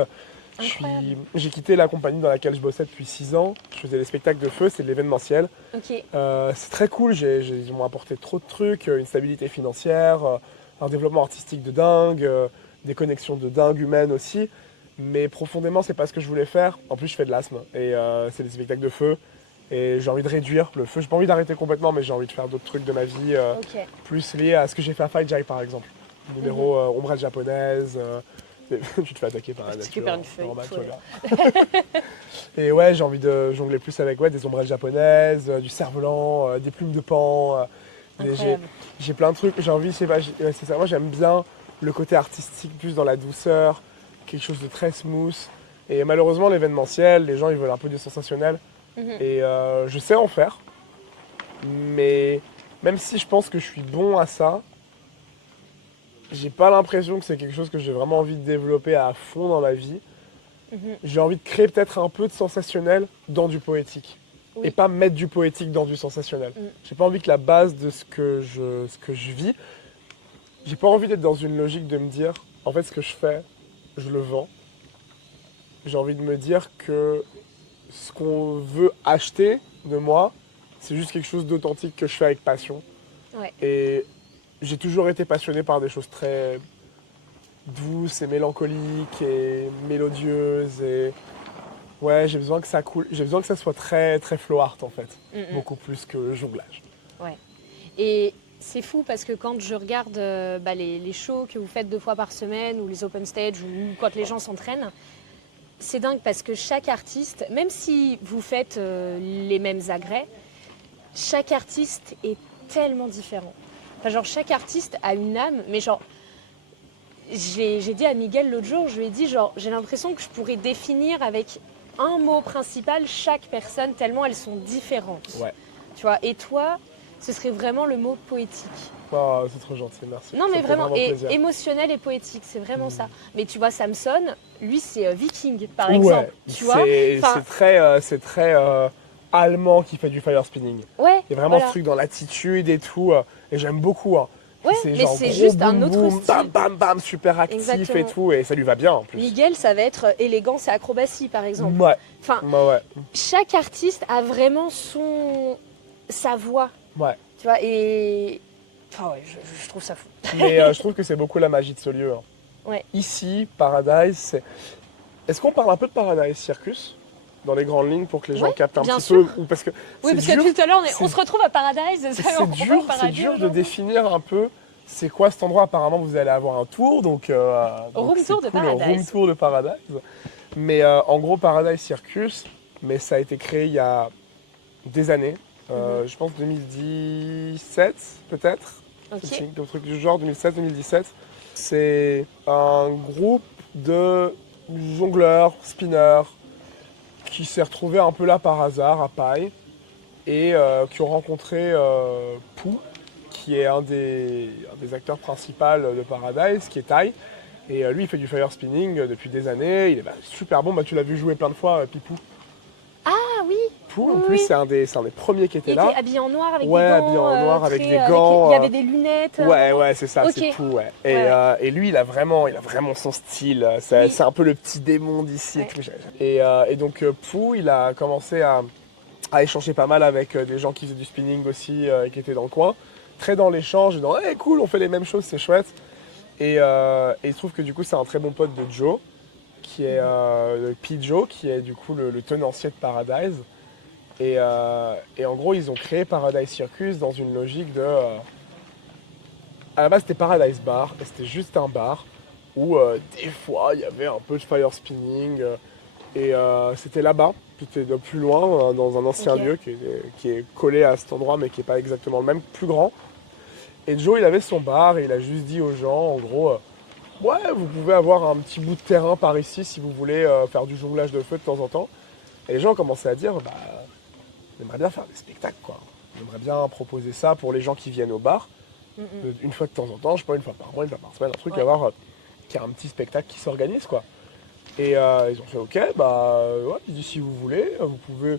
J'ai quitté la compagnie dans laquelle je bossais depuis 6 ans. Je faisais les spectacles de feu, c'est de l'événementiel. Ok. C'est très cool, ils m'ont apporté trop de trucs, une stabilité financière, un développement artistique de dingue, des connexions de dingue humaines aussi. Mais profondément, c'est pas ce que je voulais faire. En plus, je fais de l'asthme et c'est des spectacles de feu. Et j'ai envie de réduire le feu. J'ai pas envie d'arrêter complètement, mais j'ai envie de faire d'autres trucs de ma vie, plus liés à ce que j'ai fait à Fight Jai par exemple. Numéro ombrelle japonaise. Tu te fais attaquer par la nature. Tu récupères une feuille. Normal, et ouais, j'ai envie de jongler plus avec des ombrelles japonaises, du cerf-volant, des plumes de pan. J'ai plein de trucs. J'ai envie, c'est ça. Moi, j'aime bien le côté artistique, plus dans la douceur, quelque chose de très smooth. Et malheureusement, l'événementiel, les gens, ils veulent un peu du sensationnel. Et je sais en faire. Mais même si je pense que je suis bon à ça, j'ai pas l'impression que c'est quelque chose que j'ai vraiment envie de développer à fond dans ma vie. J'ai envie de créer peut-être un peu de sensationnel dans du poétique. Oui. Et pas mettre du poétique dans du sensationnel. J'ai pas envie que la base de ce que je vis, j'ai pas envie d'être dans une logique de me dire, en fait ce que je fais, je le vends. J'ai envie de me dire que ce qu'on veut acheter de moi, c'est juste quelque chose d'authentique que je fais avec passion. Ouais. Et j'ai toujours été passionné par des choses très douces et mélancoliques et mélodieuses. Et ouais, j'ai besoin que ça coule. J'ai besoin que ça soit très, très flow art en fait. Beaucoup plus que le jonglage. Ouais. Et c'est fou parce que quand je regarde les shows que vous faites 2 fois par semaine ou les open stage ou quand les gens s'entraînent, c'est dingue parce que chaque artiste, même si vous faites les mêmes agrès, chaque artiste est tellement différent. Enfin, genre, chaque artiste a une âme, mais genre, j'ai dit à Miguel l'autre jour, je lui ai dit, genre, j'ai l'impression que je pourrais définir avec un mot principal chaque personne, tellement elles sont différentes. Ouais. Tu vois, et toi, ce serait vraiment le mot poétique. Oh, c'est trop gentil, merci. Non, mais vraiment, et émotionnel et poétique, c'est vraiment ça. Mais tu vois, Samson, lui, c'est viking, par exemple. Tu vois, c'est très allemand qui fait du fire spinning. Ouais. Il y a vraiment ce truc dans l'attitude et tout, et j'aime beaucoup. Ouais, mais c'est juste un autre style. Bam, bam, bam, super actif et tout, et ça lui va bien en plus. Miguel, ça va être élégance et acrobatie, par exemple. Ouais. Enfin, chaque artiste a vraiment sa voix. Ouais. Tu vois, et... Enfin, ouais, je trouve ça fou. Mais je trouve que c'est beaucoup la magie de ce lieu. Ouais. Ici, Paradise, c'est... Est-ce qu'on parle un peu de Paradise Circus dans les grandes lignes pour que les gens captent un petit peu parce que oui, parce que tout à l'heure, on se retrouve à Paradise. C'est dur de définir un peu c'est quoi cet endroit. Apparemment, vous allez avoir un tour, donc room tour de Paradise. Room tour de Paradise. Mais en gros, Paradise Circus, mais ça a été créé il y a des années. Je pense 2017 peut-être. Ok. C'est un truc du genre 2016-2017. C'est un groupe de jongleurs, spinners, qui s'est retrouvé un peu là par hasard à Paille et qui ont rencontré Pou, qui est un des acteurs principaux de Paradise, qui est Thaï. Et lui, il fait du fire spinning depuis des années. Il est super bon. Tu l'as vu jouer plein de fois, Pipou. Ah oui. Pou, Oui, en plus, oui. c'est un des premiers qui était Il là. était habillé en noir avec Ouais, des gants. habillé en noir avec très, des gants. il y avait des lunettes. Ouais, c'est ça, Ok. c'est Pou, ouais. Ouais. Et lui, il a vraiment son style. C'est Oui. c'est un peu le petit démon d'ici. Ouais. Et donc, Pou, il a commencé à échanger pas mal avec des gens qui faisaient du spinning aussi, qui étaient dans le coin. Très dans l'échange, dans hey, cool, on fait les mêmes choses, c'est chouette. Et il se trouve que du coup, c'est un très bon pote de Joe, qui est P. Joe, qui est du coup le tenancier de Paradise. Et en gros, ils ont créé Paradise Circus dans une logique de... à la base, c'était Paradise Bar, et c'était juste un bar où des fois, il y avait un peu de fire spinning. Et c'était là-bas, c'était plus loin, dans un ancien lieu qui est collé à cet endroit, mais qui n'est pas exactement le même, plus grand. Et Joe, il avait son bar, et il a juste dit aux gens, en gros, ouais, vous pouvez avoir un petit bout de terrain par ici si vous voulez faire du jonglage de feu de temps en temps. Et les gens commençaient à dire, on aimerait bien faire des spectacles, quoi. On aimerait bien proposer ça pour les gens qui viennent au bar, une fois de temps en temps, je sais pas, une fois par mois, une fois par semaine, un truc, qu'il y a un petit spectacle qui s'organise, quoi. Et ils ont fait ok, ouais, ils disent si vous voulez, vous pouvez,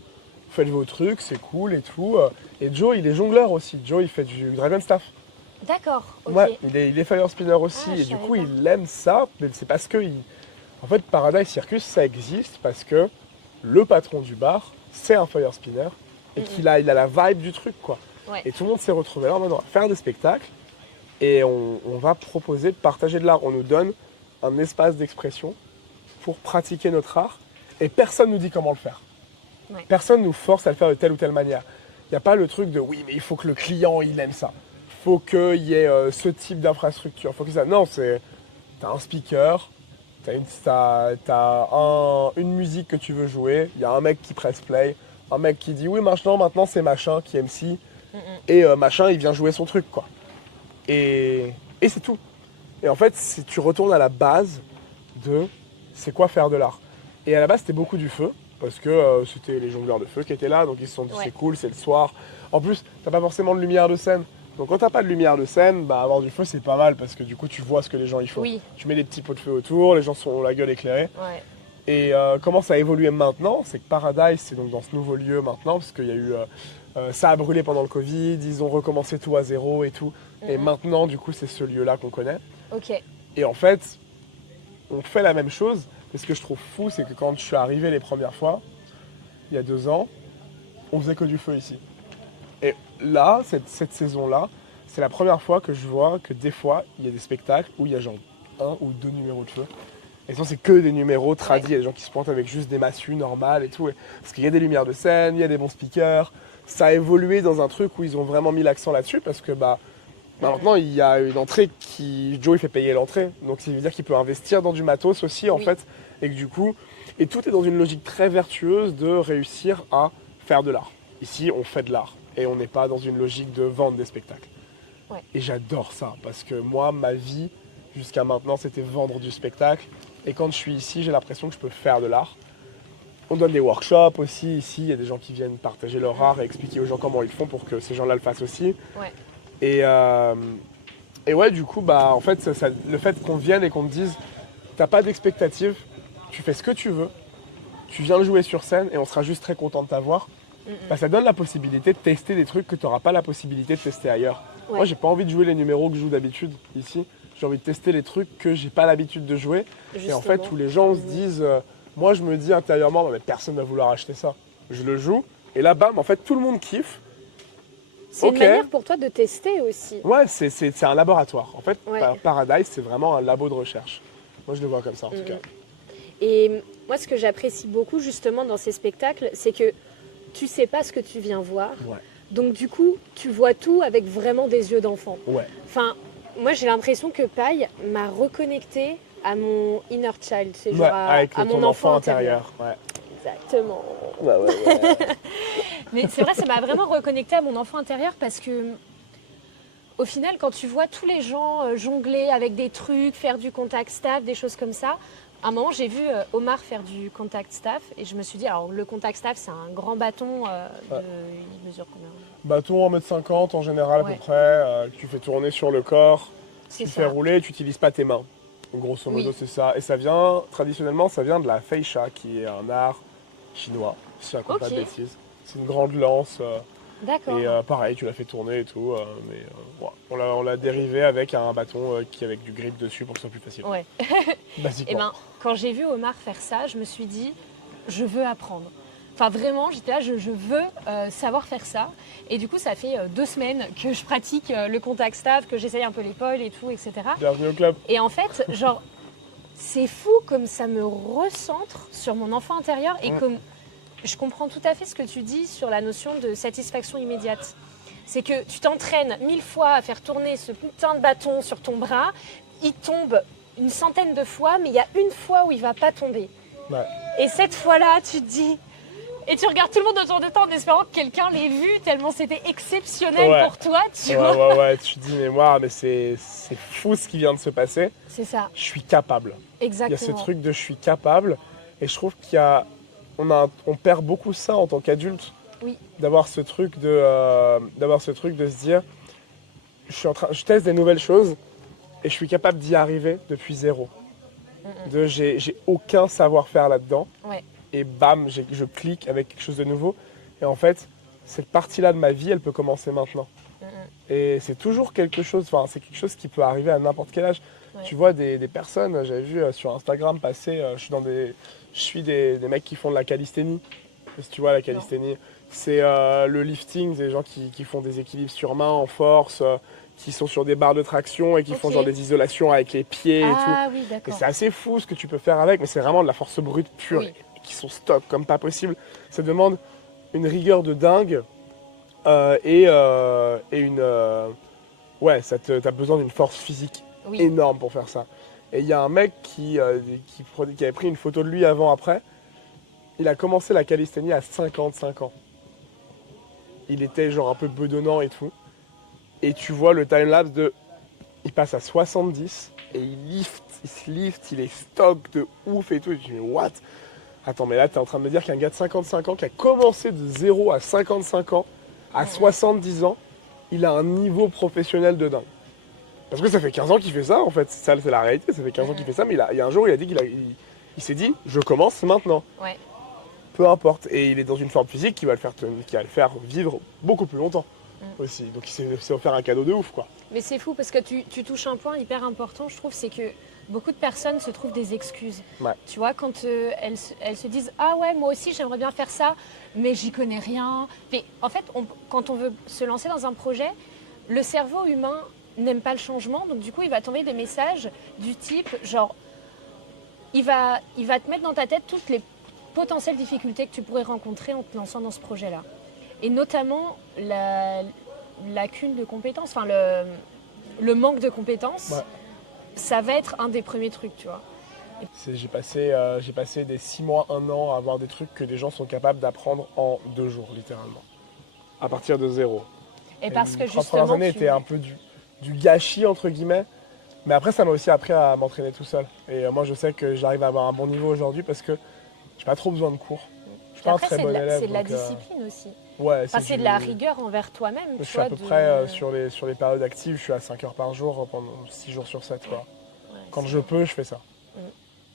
faites vos trucs, c'est cool et tout. Et Joe, il est jongleur aussi. Joe, il fait du Dragon Staff. D'accord, ok. Ouais, il est fire spinner aussi. Ah, et je du savais coup, pas. il aime ça, mais c'est parce que, en fait, Paradise Circus, ça existe parce que le patron du bar, c'est un fire spinner et il a la vibe du truc, quoi. Ouais. Et tout le monde s'est retrouvé là en mode on va faire des spectacles et on va proposer de partager de l'art. On nous donne un espace d'expression pour pratiquer notre art et personne ne nous dit comment le faire. Ouais. Personne ne nous force à le faire de telle ou telle manière. Il n'y a pas le truc de oui, mais il faut que le client il aime ça. Il faut qu'il y ait ce type d'infrastructure. Faut que ça... Non, t'as un speaker, t'as une musique que tu veux jouer, il y a un mec qui presse play, un mec qui dit oui, maintenant c'est machin qui MC, et machin il vient jouer son truc, quoi. Et c'est tout. Et en fait, si tu retournes à la base de c'est quoi faire de l'art. Et à la base, c'était beaucoup du feu, parce que c'était les jongleurs de feu qui étaient là, donc ils se sont dit c'est cool, c'est le soir. En plus, t'as pas forcément de lumière de scène. Donc quand t'as pas de lumière de scène, avoir du feu c'est pas mal, parce que du coup tu vois ce que les gens y font. Oui. Tu mets des petits pots de feu autour, les gens ont la gueule éclairée. Ouais. Et comment ça a évolué maintenant, c'est que Paradise, c'est donc dans ce nouveau lieu maintenant, parce qu'il y a eu... ça a brûlé pendant le Covid, ils ont recommencé tout à zéro et tout. Et maintenant, du coup, c'est ce lieu-là qu'on connaît. Ok. Et en fait, on fait la même chose. Et ce que je trouve fou, c'est que quand je suis arrivé les premières fois, il y a 2 ans, on faisait que du feu ici. Et là, cette saison-là, c'est la première fois que je vois que des fois, il y a des spectacles où il y a genre 1 ou 2 numéros de feu. Et sinon, c'est que des numéros tradis. Il y a des gens qui se pointent avec juste des massues normales et tout. Parce qu'il y a des lumières de scène, il y a des bons speakers. Ça a évolué dans un truc où ils ont vraiment mis l'accent là-dessus parce que maintenant, il y a une entrée qui... Joe, il fait payer l'entrée. Donc, ça veut dire qu'il peut investir dans du matos aussi, en fait. Et que du coup... Et tout est dans une logique très vertueuse de réussir à faire de l'art. Ici, on fait de l'art. Et on n'est pas dans une logique de vendre des spectacles. Ouais. Et j'adore ça. Parce que moi, ma vie, jusqu'à maintenant, c'était vendre du spectacle. Et quand je suis ici, j'ai l'impression que je peux faire de l'art. On donne des workshops aussi ici. Il y a des gens qui viennent partager leur art et expliquer aux gens comment ils font pour que ces gens-là le fassent aussi. Ouais. Et ouais, du coup, en fait, le fait qu'on vienne et qu'on te dise t'as pas d'expectative, tu fais ce que tu veux, tu viens le jouer sur scène et on sera juste très content de t'avoir, ça donne la possibilité de tester des trucs que tu n'auras pas la possibilité de tester ailleurs. Ouais. Moi, j'ai pas envie de jouer les numéros que je joue d'habitude ici. J'ai envie de tester les trucs que j'ai pas l'habitude de jouer. Justement. Et en fait, où les gens se disent, moi, je me dis intérieurement, mais personne va vouloir acheter ça. Je le joue et là, bam, en fait, tout le monde kiffe. C'est une manière pour toi de tester aussi. Ouais, c'est un laboratoire. En fait, Ouais. Paradise, c'est vraiment un labo de recherche. Moi, je le vois comme ça, en tout cas. Et moi, ce que j'apprécie beaucoup justement dans ces spectacles, c'est que tu sais pas ce que tu viens voir. Ouais. Donc du coup, tu vois tout avec vraiment des yeux d'enfant. Ouais. Enfin, moi, j'ai l'impression que Paille m'a reconnecté à mon inner child, c'est genre Ouais, avec à ton mon enfant intérieur. Ouais. Exactement. Ouais. Mais c'est vrai, ça m'a vraiment reconnecté à mon enfant intérieur parce que au final, quand tu vois tous les gens jongler avec des trucs, faire du contact staff, des choses comme ça, à un moment, j'ai vu Omar faire du contact staff et je me suis dit, alors le contact staff, c'est un grand bâton il mesure combien? Bâton 1,50 m en général à Ouais. peu près, que tu fais tourner sur le corps, C'est tu ça. fais rouler, tu n'utilises pas tes mains. Grosso modo, Oui. c'est ça. Et traditionnellement, ça vient de la feisha, qui est un art chinois, si je raconte pas de Ok. bêtises. C'est une grande lance, D'accord. et pareil, tu la fais tourner et tout, mais voilà. On l'a dérivé avec un bâton qui avec du grip dessus pour que ce soit plus facile, Ouais. Et basiquement. ben, quand j'ai vu Omar faire ça, je me suis dit, je veux apprendre. Enfin, vraiment, j'étais là, je veux savoir faire ça. Et du coup, ça fait 2 semaines que je pratique le contact staff, que j'essaye un peu l'épaule et tout, etc. Bienvenue au club. Et en fait, genre, c'est fou comme ça me recentre sur mon enfant intérieur et comme je comprends tout à fait ce que tu dis sur la notion de satisfaction immédiate. C'est que tu t'entraînes 1000 fois à faire tourner ce putain de bâton sur ton bras, il tombe une centaine de fois, mais il y a une fois où il va pas tomber. Ouais. Et cette fois-là, tu te dis... Et tu regardes tout le monde autour de toi en espérant que quelqu'un l'ait vu, tellement c'était exceptionnel Ouais. pour toi, tu vois. Ouais, tu te dis, mais moi, mais c'est fou ce qui vient de se passer. C'est ça, Je suis capable. Il y exactement. a ce truc de je suis capable, et je trouve on perd beaucoup ça en tant qu'adulte. Oui. D'avoir ce truc de se dire, je teste des nouvelles choses et je suis capable d'y arriver depuis zéro. J'ai aucun savoir-faire là-dedans. Ouais. Et bam, je clique avec quelque chose de nouveau. Et en fait, cette partie-là de ma vie, elle peut commencer maintenant. Et c'est toujours quelque chose, enfin, c'est quelque chose qui peut arriver à n'importe quel âge. Ouais. Tu vois des personnes, j'avais vu sur Instagram passer, je suis des mecs qui font de la calisthénie. Je sais pas si tu vois la calisthénie. C'est le lifting, des gens qui font des équilibres sur main en force, qui sont sur des barres de traction et qui font Ok. genre des isolations avec les pieds et tout. Ah oui, Et d'accord. c'est assez fou ce que tu peux faire avec, mais c'est vraiment de la force brute pure, Oui. qui sont stop comme pas possible. Ça demande une rigueur de dingue et une... ouais, t'as besoin d'une force physique Oui. énorme pour faire ça. Et il y a un mec qui avait pris une photo de lui avant-après. Il a commencé la calisthénie à 55 ans. Il était genre un peu bedonnant et tout. Et tu vois le timelapse il passe à 70 et il se lift, il est stock de ouf et tout. Et tu dis, mais what? Attends, mais là, t'es en train de me dire qu'un gars de 55 ans qui a commencé de 0 à 55 ans, à 70 ans, il a un niveau professionnel de dingue. Parce que ça fait 15 ans qu'il fait ça, en fait. Ça, c'est la réalité, ça fait 15 ans qu'il fait ça. Mais il y a un jour, il a dit il s'est dit, je commence maintenant. Ouais. Peu importe. Et il est dans une forme physique qui va le faire vivre beaucoup plus longtemps aussi. Donc il s'est offert un cadeau de ouf, quoi. Mais c'est fou parce que tu touches un point hyper important, je trouve, c'est que beaucoup de personnes se trouvent des excuses. Ouais. Tu vois, quand elles se disent « Ah ouais, moi aussi j'aimerais bien faire ça, mais j'y connais rien ». Mais en fait, quand on veut se lancer dans un projet, le cerveau humain n'aime pas le changement, donc du coup il va t'envoyer des messages du type genre il va te mettre dans ta tête toutes les potentielles difficultés que tu pourrais rencontrer en te lançant dans ce projet-là. Et notamment la lacune de compétences, enfin le manque de compétences, Ouais. ça va être un des premiers trucs, tu vois. J'ai passé des 6 mois, 1 an à avoir des trucs que des gens sont capables d'apprendre en 2 jours, littéralement. À partir de zéro. Et parce que les 3 justement, premières années étaient un peu du gâchis, entre guillemets. Mais après, ça m'a aussi appris à m'entraîner tout seul. Et moi, je sais que j'arrive à avoir un bon niveau aujourd'hui parce que j'ai pas trop besoin de cours. Je suis pas un après, très c'est bon de élève. c'est de la donc, discipline aussi. ouais, Enfin, c'est de la rigueur envers toi-même. Je tu suis à vois, peu de- près sur les périodes actives, je suis à 5 heures par jour pendant 6 jours sur 7. Quoi. Ouais, Quand c'est- je peux, je fais ça.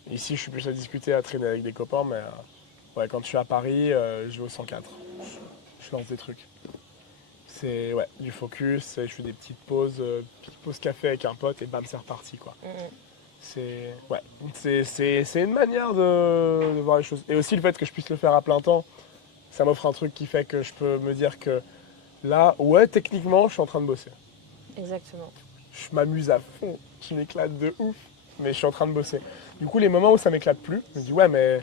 Ici, je suis plus à discuter, à traîner avec des copains, mais ouais, quand je suis à Paris, je vais au 104. Je lance des trucs. C'est du focus, je fais des petites pauses café avec un pote et bam, c'est reparti, quoi. C'est une manière de voir les choses. Et aussi le fait que je puisse le faire à plein temps, ça m'offre un truc qui fait que je peux me dire que là, ouais, techniquement, je suis en train de bosser. Exactement. Je m'amuse à fond, je m'éclate de ouf, mais je suis en train de bosser. Du coup, les moments où ça m'éclate plus, je me dis ouais, mais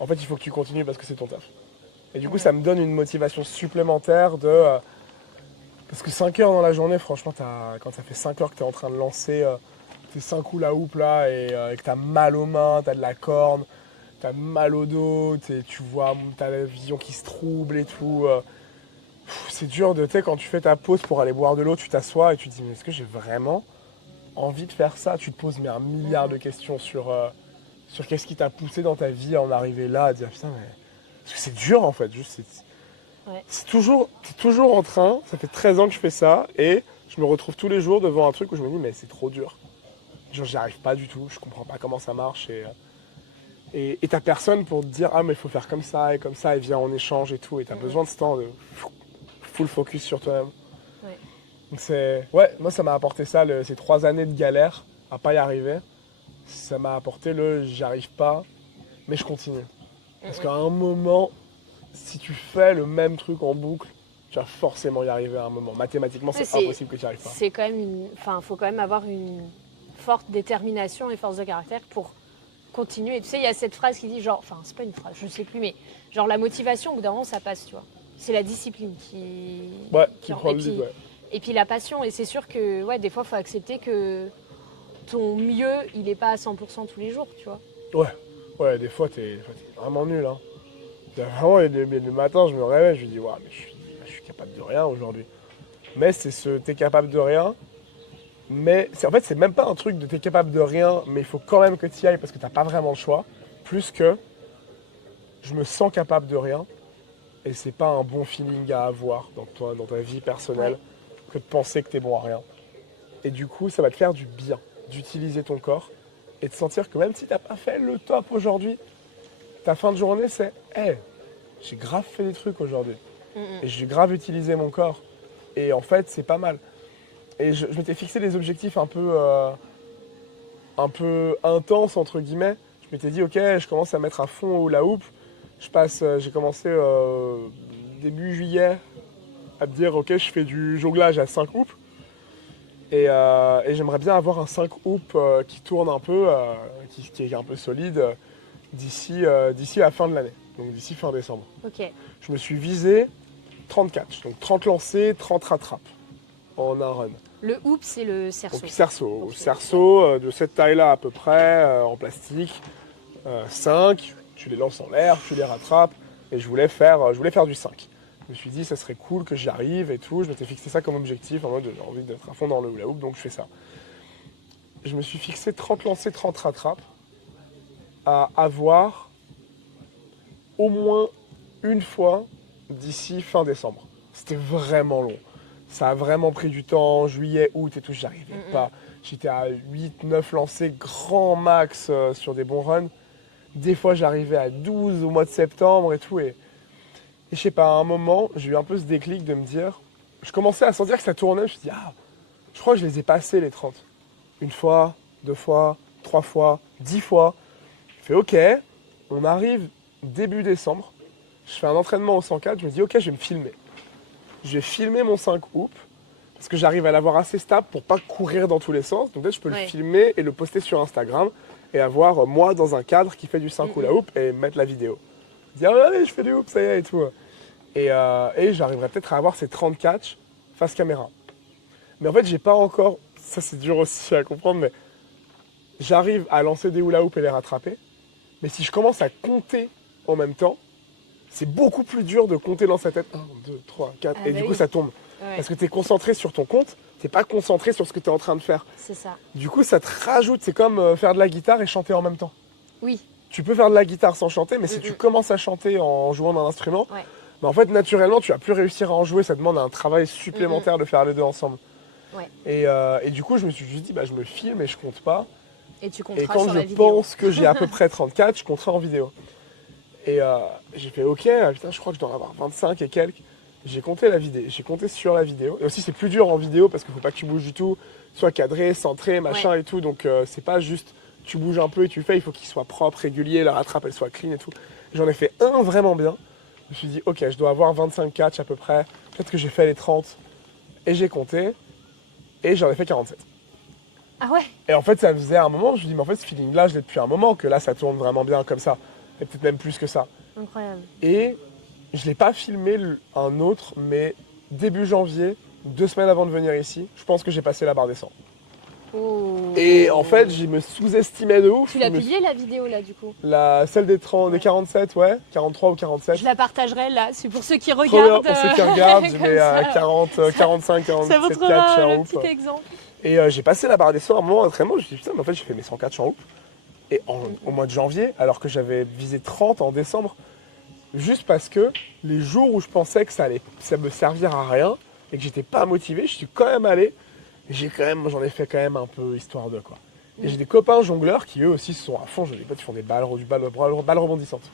en fait, il faut que tu continues parce que c'est ton taf. Et du coup, ça me donne une motivation supplémentaire parce que 5 heures dans la journée, franchement, quand ça fait 5 heures que tu es en train de lancer tes 5 hula hoop là et que tu as mal aux mains, tu as de la corne, tu as mal au dos, tu vois, tu as la vision qui se trouble et tout. c'est dur de, tu sais, quand tu fais ta pause pour aller boire de l'eau, tu t'assois et tu te dis, mais est-ce que j'ai vraiment envie de faire ça? Tu te poses mais un milliard de questions sur qu'est-ce qui t'a poussé dans ta vie à en arriver là, à dire, putain, mais... Parce que c'est dur en fait, juste, t'es toujours en train, ça fait 13 ans que je fais ça, et je me retrouve tous les jours devant un truc où je me dis, mais c'est trop dur. Genre, j'y arrive pas du tout, je comprends pas comment ça marche, et t'as personne pour te dire, ah, mais il faut faire comme ça, et viens, on échange et tout, et t'as besoin de ce temps de full focus sur toi-même. Ouais. Donc ouais, moi ça m'a apporté ça, ces 3 années de galère à pas y arriver, ça m'a apporté j'y arrive pas, mais je continue. Parce qu'à un moment, si tu fais le même truc en boucle, tu vas forcément y arriver à un moment. Mathématiquement, c'est impossible que tu n'y arrives pas. C'est quand même faut quand même avoir une forte détermination et force de caractère pour continuer. Et tu sais, il y a cette phrase qui dit genre, enfin, c'est pas une phrase, je sais plus, mais genre la motivation, au bout d'un moment, ça passe, tu vois. C'est la discipline qui prend le lead, ouais. Et puis la passion. Et c'est sûr que, ouais, des fois, il faut accepter que ton mieux, il n'est pas à 100% tous les jours, tu vois. Ouais, des fois, t'es vraiment nul, hein. Vraiment, le matin, je me réveille, je me dis, ouais, mais je suis capable de rien aujourd'hui. Mais t'es capable de rien, mais en fait, c'est même pas un truc de t'es capable de rien, mais il faut quand même que tu y ailles parce que t'as pas vraiment le choix. Plus que je me sens capable de rien, et c'est pas un bon feeling à avoir dans ta vie personnelle que de penser que t'es bon à rien. Et du coup, ça va te faire du bien d'utiliser ton corps et de sentir que même si t'as pas fait le top aujourd'hui, ta fin de journée, c'est hey, j'ai grave fait des trucs aujourd'hui. Et j'ai grave utilisé mon corps. Et en fait, c'est pas mal. Et je m'étais fixé des objectifs un peu intenses, entre guillemets. Je m'étais dit, ok, je commence à mettre à fond au hula hoop. J'ai commencé début juillet à me dire, ok, je fais du jonglage à 5 hoops. Et j'aimerais bien avoir un 5 hoops qui tourne un peu, qui est un peu solide. D'ici la fin de l'année, donc d'ici fin décembre. Ok. Je me suis visé 30 catchs, donc 30 lancers, 30 rattrapes en un run. Le hoop, c'est le cerceau. Donc cerceau de cette taille-là à peu près, en plastique, 5, tu les lances en l'air, tu les rattrapes, et je voulais faire du 5. Je me suis dit, ça serait cool que j'y arrive et tout, je m'étais fixé ça comme objectif, en mode j'ai envie d'être à fond dans le hula hoop, donc je fais ça. Je me suis fixé 30 lancers, 30 rattrapes, à avoir au moins une fois d'ici fin décembre. C'était vraiment long. Ça a vraiment pris du temps, juillet, août et tout, j'y arrivais pas. J'étais à 8-9 lancers grand max sur des bons runs. Des fois j'arrivais à 12 au mois de septembre et tout. Et je sais pas, à un moment, j'ai eu un peu ce déclic de me dire... Je commençais à sentir que ça tournait, je me suis dit, je crois que je les ai passés les 30. Une fois, 2 fois, 3 fois, 10 fois. Je fais ok, on arrive début décembre, je fais un entraînement au 104, je me dis ok, je vais me filmer. Je vais filmer mon 5 hoop, parce que j'arrive à l'avoir assez stable pour pas courir dans tous les sens. Donc peut-être je peux le filmer et le poster sur Instagram et avoir moi dans un cadre qui fait du 5 hula hoop et mettre la vidéo. Dire allez, je fais du hoop, ça y est et tout. Et j'arriverai peut-être à avoir ces 30 catchs face caméra. Mais en fait, j'ai pas encore, ça c'est dur aussi à comprendre, mais j'arrive à lancer des hula hoop et les rattraper. Mais si je commence à compter en même temps, c'est beaucoup plus dur de compter dans sa tête. 1, 2, 3, 4. Et du coup, ça tombe. Ouais. Parce que tu es concentré sur ton compte, tu n'es pas concentré sur ce que tu es en train de faire. C'est ça. Du coup, ça te rajoute. C'est comme faire de la guitare et chanter en même temps. Oui. Tu peux faire de la guitare sans chanter, mais si tu commences à chanter en jouant d'un instrument, bah en fait, naturellement, tu vas plus réussir à en jouer. Ça demande un travail supplémentaire de faire les deux ensemble. Ouais. Et du coup, je me suis juste dit, bah, je me filme et je compte pas. Et tu compteras et quand sur la je vidéo. pense que j'ai à peu près 34, je compterai en vidéo. Et j'ai fait ok, putain, je crois que je dois en avoir 25 et quelques. J'ai compté la vidéo, j'ai compté sur la vidéo. Et aussi c'est plus dur en vidéo parce qu'il faut pas que tu bouges du tout, soit cadré, centré, machin et tout. Donc c'est pas juste tu bouges un peu et tu fais, il faut qu'il soit propre, régulier, la rattrape elle soit clean et tout. J'en ai fait un vraiment bien. Je me suis dit ok, je dois avoir 25 catchs à peu près. Peut-être que j'ai fait les 30. Et j'ai compté. Et j'en ai fait 47. Ah ouais. Et en fait, ça me faisait un moment, je me dis, mais en fait, ce feeling-là, je l'ai depuis un moment, que là, ça tourne vraiment bien comme ça. Et peut-être même plus que ça. Incroyable. Et je ne l'ai pas filmé un autre, mais début janvier, 2 semaines avant de venir ici, je pense que j'ai passé la barre des 100. Oh. Et en fait, je me sous-estimais de ouf. Tu l'as publié la vidéo là du coup? Celle des 47, ouais, 43 ou 47. Je la partagerai là, c'est pour ceux qui Trop bien, regardent. pour ceux qui regardent, je comme mets à ça. 40, 45, 47, Ça vous 4 trouvera champs le hoop. petit exemple. Et j'ai passé la barre des 100 à un moment d'entraînement, je me suis dit putain, mais en fait, j'ai fait mes 104 champs hoop. Et au mois de janvier, alors que j'avais visé 30 en décembre, juste parce que les jours où je pensais que ça me servir à rien et que j'étais pas motivé, je suis quand même allé. Et j'en ai fait quand même un peu histoire de quoi. Et j'ai des copains jongleurs qui eux aussi sont à fond, j'ai des potes qui font des balles rebondissantes.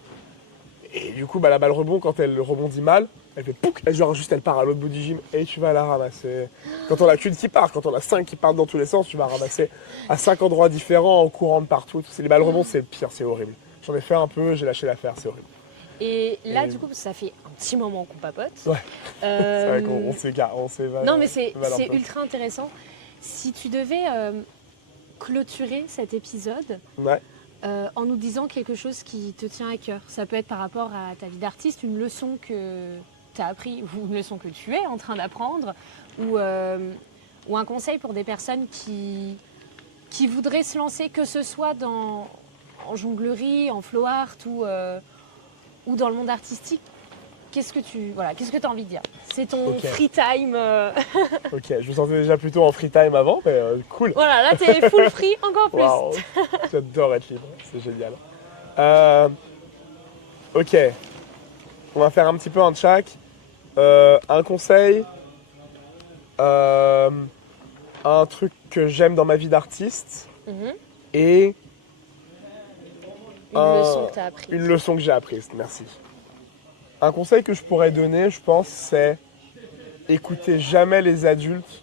Et du coup, la balle rebond, quand elle rebondit mal, elle fait pouc, elle part à l'autre bout du gym et tu vas la ramasser. Quand on a qu'une qui part, quand on a 5 qui partent dans tous les sens, tu vas ramasser à 5 endroits différents en courant de partout. Les balles rebonds, c'est le pire, c'est horrible. J'en ai fait un peu, j'ai lâché l'affaire, c'est horrible. Et là, du coup, ça fait un petit moment qu'on papote. Ouais. C'est vrai qu'on s'est Non, mais c'est ultra intéressant. Si tu devais clôturer cet épisode ouais. En nous disant quelque chose qui te tient à cœur, ça peut être par rapport à ta vie d'artiste, une leçon que tu as appris ou une leçon que tu es en train d'apprendre ou un conseil pour des personnes qui voudraient se lancer, que ce soit en jonglerie, en flow art ou dans le monde artistique. Qu'est-ce que tu as envie de dire? C'est ton free time. Ok, je me sentais déjà plutôt en free time avant, mais cool. Voilà, là t'es full free, encore plus. Wow. J'adore être libre, c'est génial. Ok, on va faire un petit peu un check. Un conseil, un truc que j'aime dans ma vie d'artiste et une leçon que tu as apprise. Une leçon que j'ai apprise, merci. Un conseil que je pourrais donner, je pense, c'est écoutez jamais les adultes.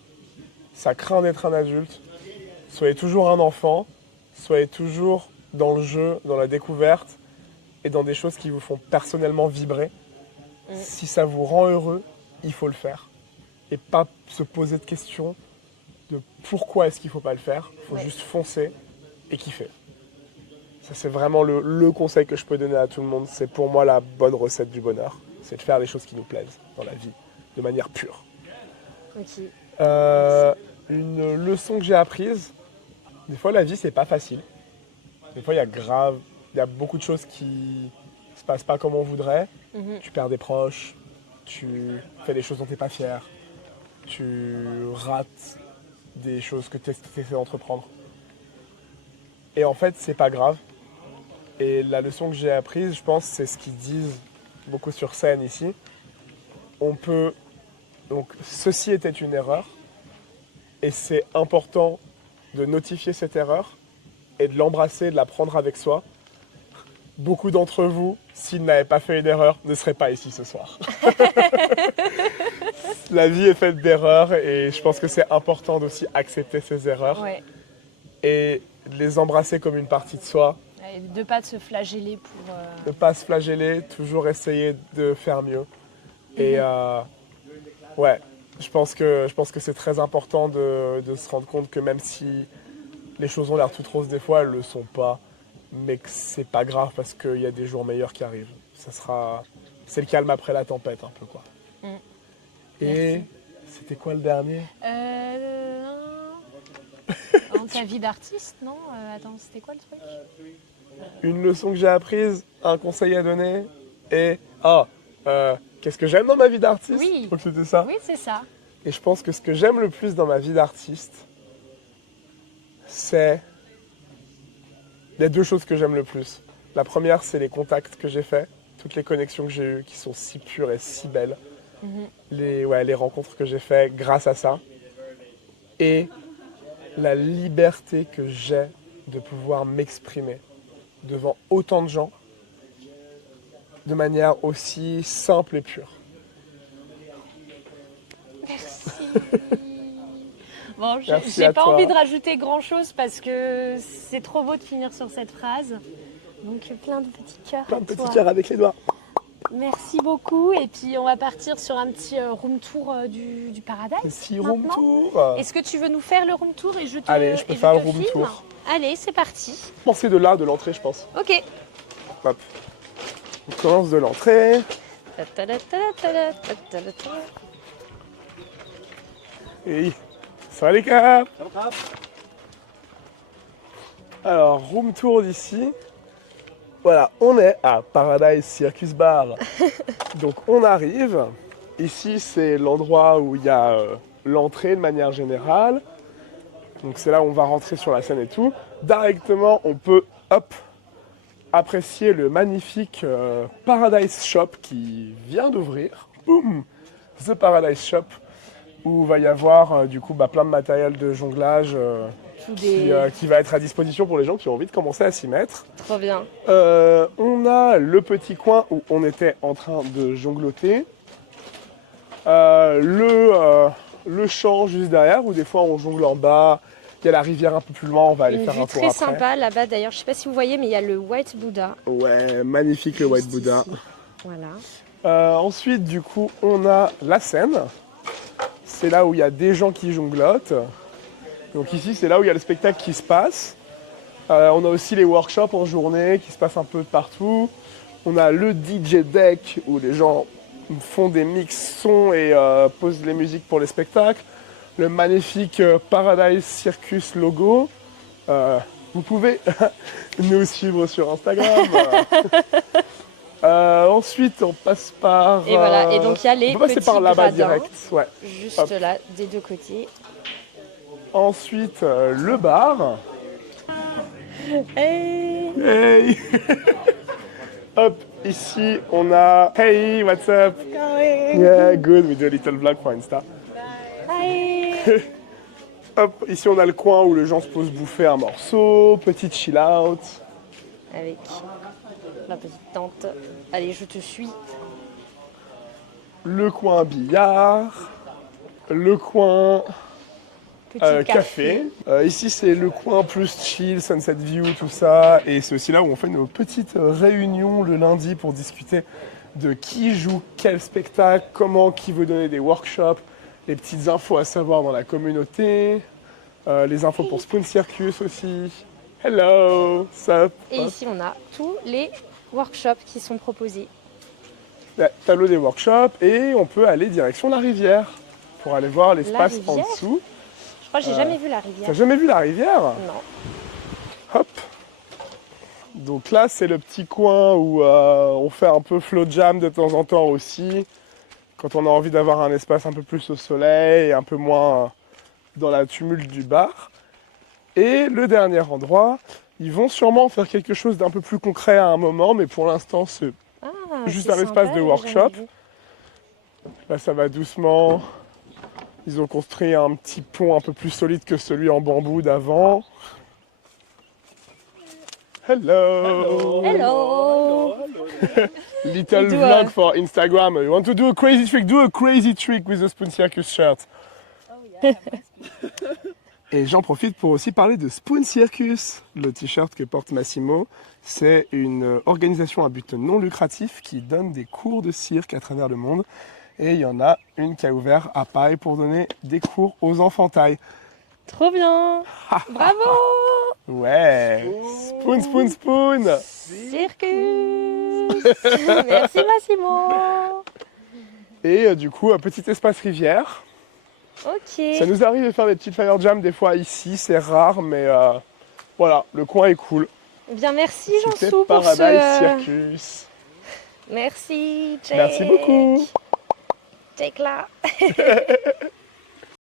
Ça craint d'être un adulte. Soyez toujours un enfant. Soyez toujours dans le jeu, dans la découverte et dans des choses qui vous font personnellement vibrer. Si ça vous rend heureux, il faut le faire. Et pas se poser de questions de pourquoi est-ce qu'il ne faut pas le faire. Il faut juste foncer et kiffer. Ça, c'est vraiment le conseil que je peux donner à tout le monde. C'est pour moi la bonne recette du bonheur. C'est de faire les choses qui nous plaisent dans la vie, de manière pure. Okay. Une leçon que j'ai apprise, des fois la vie, c'est pas facile. Des fois, il y a beaucoup de choses qui se passent pas comme on voudrait. Tu perds des proches, tu fais des choses dont tu n'es pas fier, tu rates des choses que tu essaies d'entreprendre. Et en fait, c'est pas grave. Et la leçon que j'ai apprise, je pense, c'est ce qu'ils disent beaucoup sur scène ici. Donc, ceci était une erreur. Et c'est important de notifier cette erreur et de l'embrasser, de la prendre avec soi. Beaucoup d'entre vous, s'ils n'avaient pas fait une erreur, ne seraient pas ici ce soir. La vie est faite d'erreurs et je pense que c'est important d'aussi accepter ces erreurs et de les embrasser comme une partie de soi. Et de ne pas se flageller pour... Ne pas se flageller, toujours essayer de faire mieux. Et je pense que c'est très important de se rendre compte que même si les choses ont l'air toutes roses des fois, elles ne le sont pas. Mais que c'est pas grave parce qu'il y a des jours meilleurs qui arrivent. C'est le calme après la tempête un peu quoi. Et c'était quoi le dernier? Dans ta vie d'artiste, non? Attends, c'était quoi le truc? Une leçon que j'ai apprise, un conseil à donner et qu'est-ce que j'aime dans ma vie d'artiste? Oui. Je crois que c'était ça. Oui, c'est ça. Et je pense que ce que j'aime le plus dans ma vie d'artiste, c'est... Il y a deux choses que j'aime le plus. La première, c'est les contacts que j'ai faits, toutes les connexions que j'ai eues qui sont si pures et si belles. Les rencontres que j'ai faites grâce à ça. Et la liberté que j'ai de pouvoir m'exprimer devant autant de gens de manière aussi simple et pure. Merci. Bon, j'ai pas envie de rajouter grand-chose parce que c'est trop beau de finir sur cette phrase. Donc plein de petits cœurs. Plein de petits cœurs avec les doigts. Merci beaucoup. Et puis on va partir sur un petit room tour du Paradise. Petit room tour. Est-ce que tu veux nous faire le room tour et je te Allez, je peux faire le room tour. Allez, c'est parti. Commencer de là, de l'entrée, je pense. Ok. Hop. On commence de l'entrée. Et ça va les gars? Alors, room tour d'ici. Voilà, on est à Paradise Circus Bar. Donc on arrive. Ici, c'est l'endroit où il y a l'entrée de manière générale. Donc c'est là où on va rentrer sur la scène et tout. Directement, on peut, apprécier le magnifique Paradise Shop qui vient d'ouvrir. Boum! The Paradise Shop, où il va y avoir du coup plein de matériel de jonglage qui va être à disposition pour les gens qui ont envie de commencer à s'y mettre. Trop bien. On a le petit coin où on était en train de jongloter. Le champ juste derrière où des fois on jongle en bas. Il y a la rivière un peu plus loin, on va aller Une faire vue un tour très après. sympa là-bas d'ailleurs, je sais pas si vous voyez mais il y a le White Buddha. Ouais, magnifique le White Buddha. Ici. Voilà. Ensuite du coup on a la scène. C'est là où il y a des gens qui jonglotent. Donc ici c'est là où il y a le spectacle qui se passe. On a aussi les workshops en journée qui se passent un peu de partout. On a le DJ deck où les gens font des mix sons et posent les musiques pour les spectacles. Le magnifique Paradise Circus logo. Vous pouvez nous suivre sur Instagram. Ensuite, on passe par... Et voilà, et donc il y a les on peut passer petits par là-bas gradins, direct. Ouais. juste Hop. là, des deux côtés. Ensuite, le bar. Hey. Hey. Hop, ici, on a... Hey, what's up? Yeah, good, we do a little vlog for Insta. Hi. Hop, ici, on a le coin où les gens se posent bouffer un morceau, petite chill out. Avec la petite tente. Allez, je te suis. Le coin billard. Le coin... Petit café. Ici, c'est le coin plus chill, sunset view, tout ça. Et c'est aussi là où on fait nos petites réunions le lundi pour discuter de qui joue quel spectacle, comment, qui veut donner des workshops, les petites infos à savoir dans la communauté, les infos pour Spoon Circus aussi. Hello, sup. Et ici, on a tous les workshops qui sont proposés. Le tableau des workshops et on peut aller direction la rivière pour aller voir l'espace en rivière dessous. Je crois que j'ai jamais vu la rivière. T'as jamais vu la rivière? Non. Hop. Donc là, c'est le petit coin où on fait un peu flow jam de temps en temps aussi. Quand on a envie d'avoir un espace un peu plus au soleil et un peu moins dans la tumulte du bar. Et le dernier endroit, ils vont sûrement faire quelque chose d'un peu plus concret à un moment, mais pour l'instant, c'est juste un espace de workshop. Là, ça va doucement. Ils ont construit un petit pont un peu plus solide que celui en bambou d'avant. Hello. Hello. Little vlog for Instagram. You want to do a crazy trick? Do a crazy trick with the Spoon Circus shirt. Et j'en profite pour aussi parler de Spoon Circus, le t-shirt que porte Massimo. C'est une organisation à but non lucratif qui donne des cours de cirque à travers le monde. Et il y en a une qui a ouvert à Paris pour donner des cours aux enfants taille. Trop bien. Bravo. Ouais. Spoon, spoon, spoon. Circus. Merci Massimo. Et du coup, un petit espace rivière. Ok. Ça nous arrive de faire des petites fire jam des fois ici, c'est rare, mais voilà, le coin est cool. Eh bien merci C'était Jean-Sou pour Paradise Circus. Merci. Jake. Merci beaucoup. Jake là.